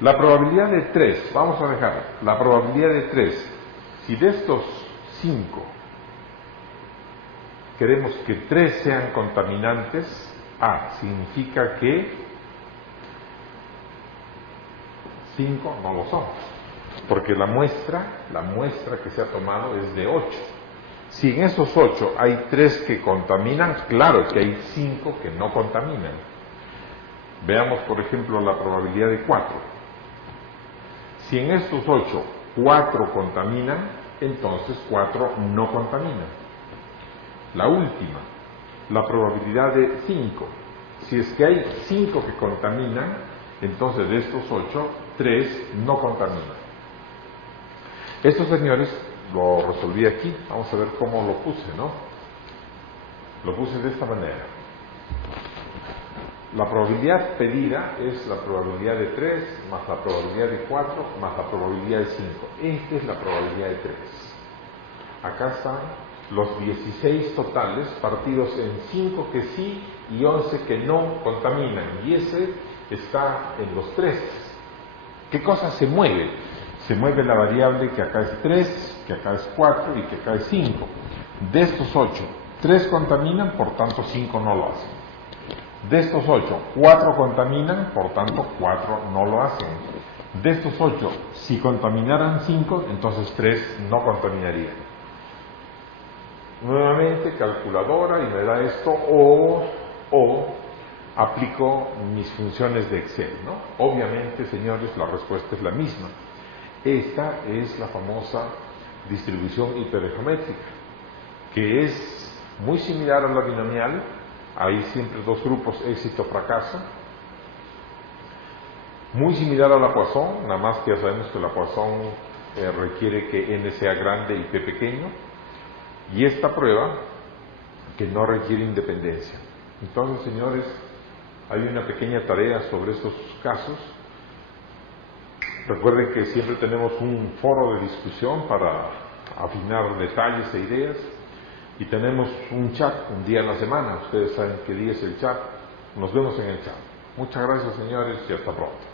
La probabilidad de 3, vamos a dejar, la probabilidad de 3, si de estos 5 queremos que 3 sean contaminantes, significa que 5 no lo son, porque la muestra que se ha tomado es de 8. Si en esos 8 hay 3 que contaminan, claro que hay 5 que no contaminan. Veamos, por ejemplo, la probabilidad de 4. Si en estos 8, 4 contaminan, entonces 4 no contaminan. La última, la probabilidad de 5. Si es que hay 5 que contaminan, entonces de estos 8, 3 no contaminan. Esto, señores, lo resolví aquí. Vamos a ver cómo lo puse, ¿no? Lo puse de esta manera. La probabilidad pedida es la probabilidad de 3 más la probabilidad de 4 más la probabilidad de 5. Esta es la probabilidad de 3. Acá están los 16 totales partidos en 5 que sí y 11 que no contaminan. Y ese está en los 3. ¿Qué cosa se mueve? Se mueve la variable que acá es 3, que acá es 4 y que acá es 5. De estos 8, 3 contaminan, por tanto 5 no lo hacen. De estos 8, 4 contaminan, por tanto 4 no lo hacen. De estos 8, si contaminaran 5, entonces 3 no contaminarían. Nuevamente calculadora y me da esto, o aplico mis funciones de Excel, ¿no? Obviamente, señores, la respuesta es la misma. Esta es la famosa distribución hipergeométrica, que es muy similar a la binomial. Hay siempre dos grupos, éxito-fracaso. Muy similar a la Poisson, nada más que ya sabemos que la Poisson requiere que n sea grande y p pequeño. Y esta prueba que no requiere independencia. Entonces, señores, hay una pequeña tarea sobre estos casos. Recuerden que siempre tenemos un foro de discusión para afinar detalles e ideas. Y tenemos un chat un día a la semana. Ustedes saben qué día es el chat. Nos vemos en el chat. Muchas gracias, señores, y hasta pronto.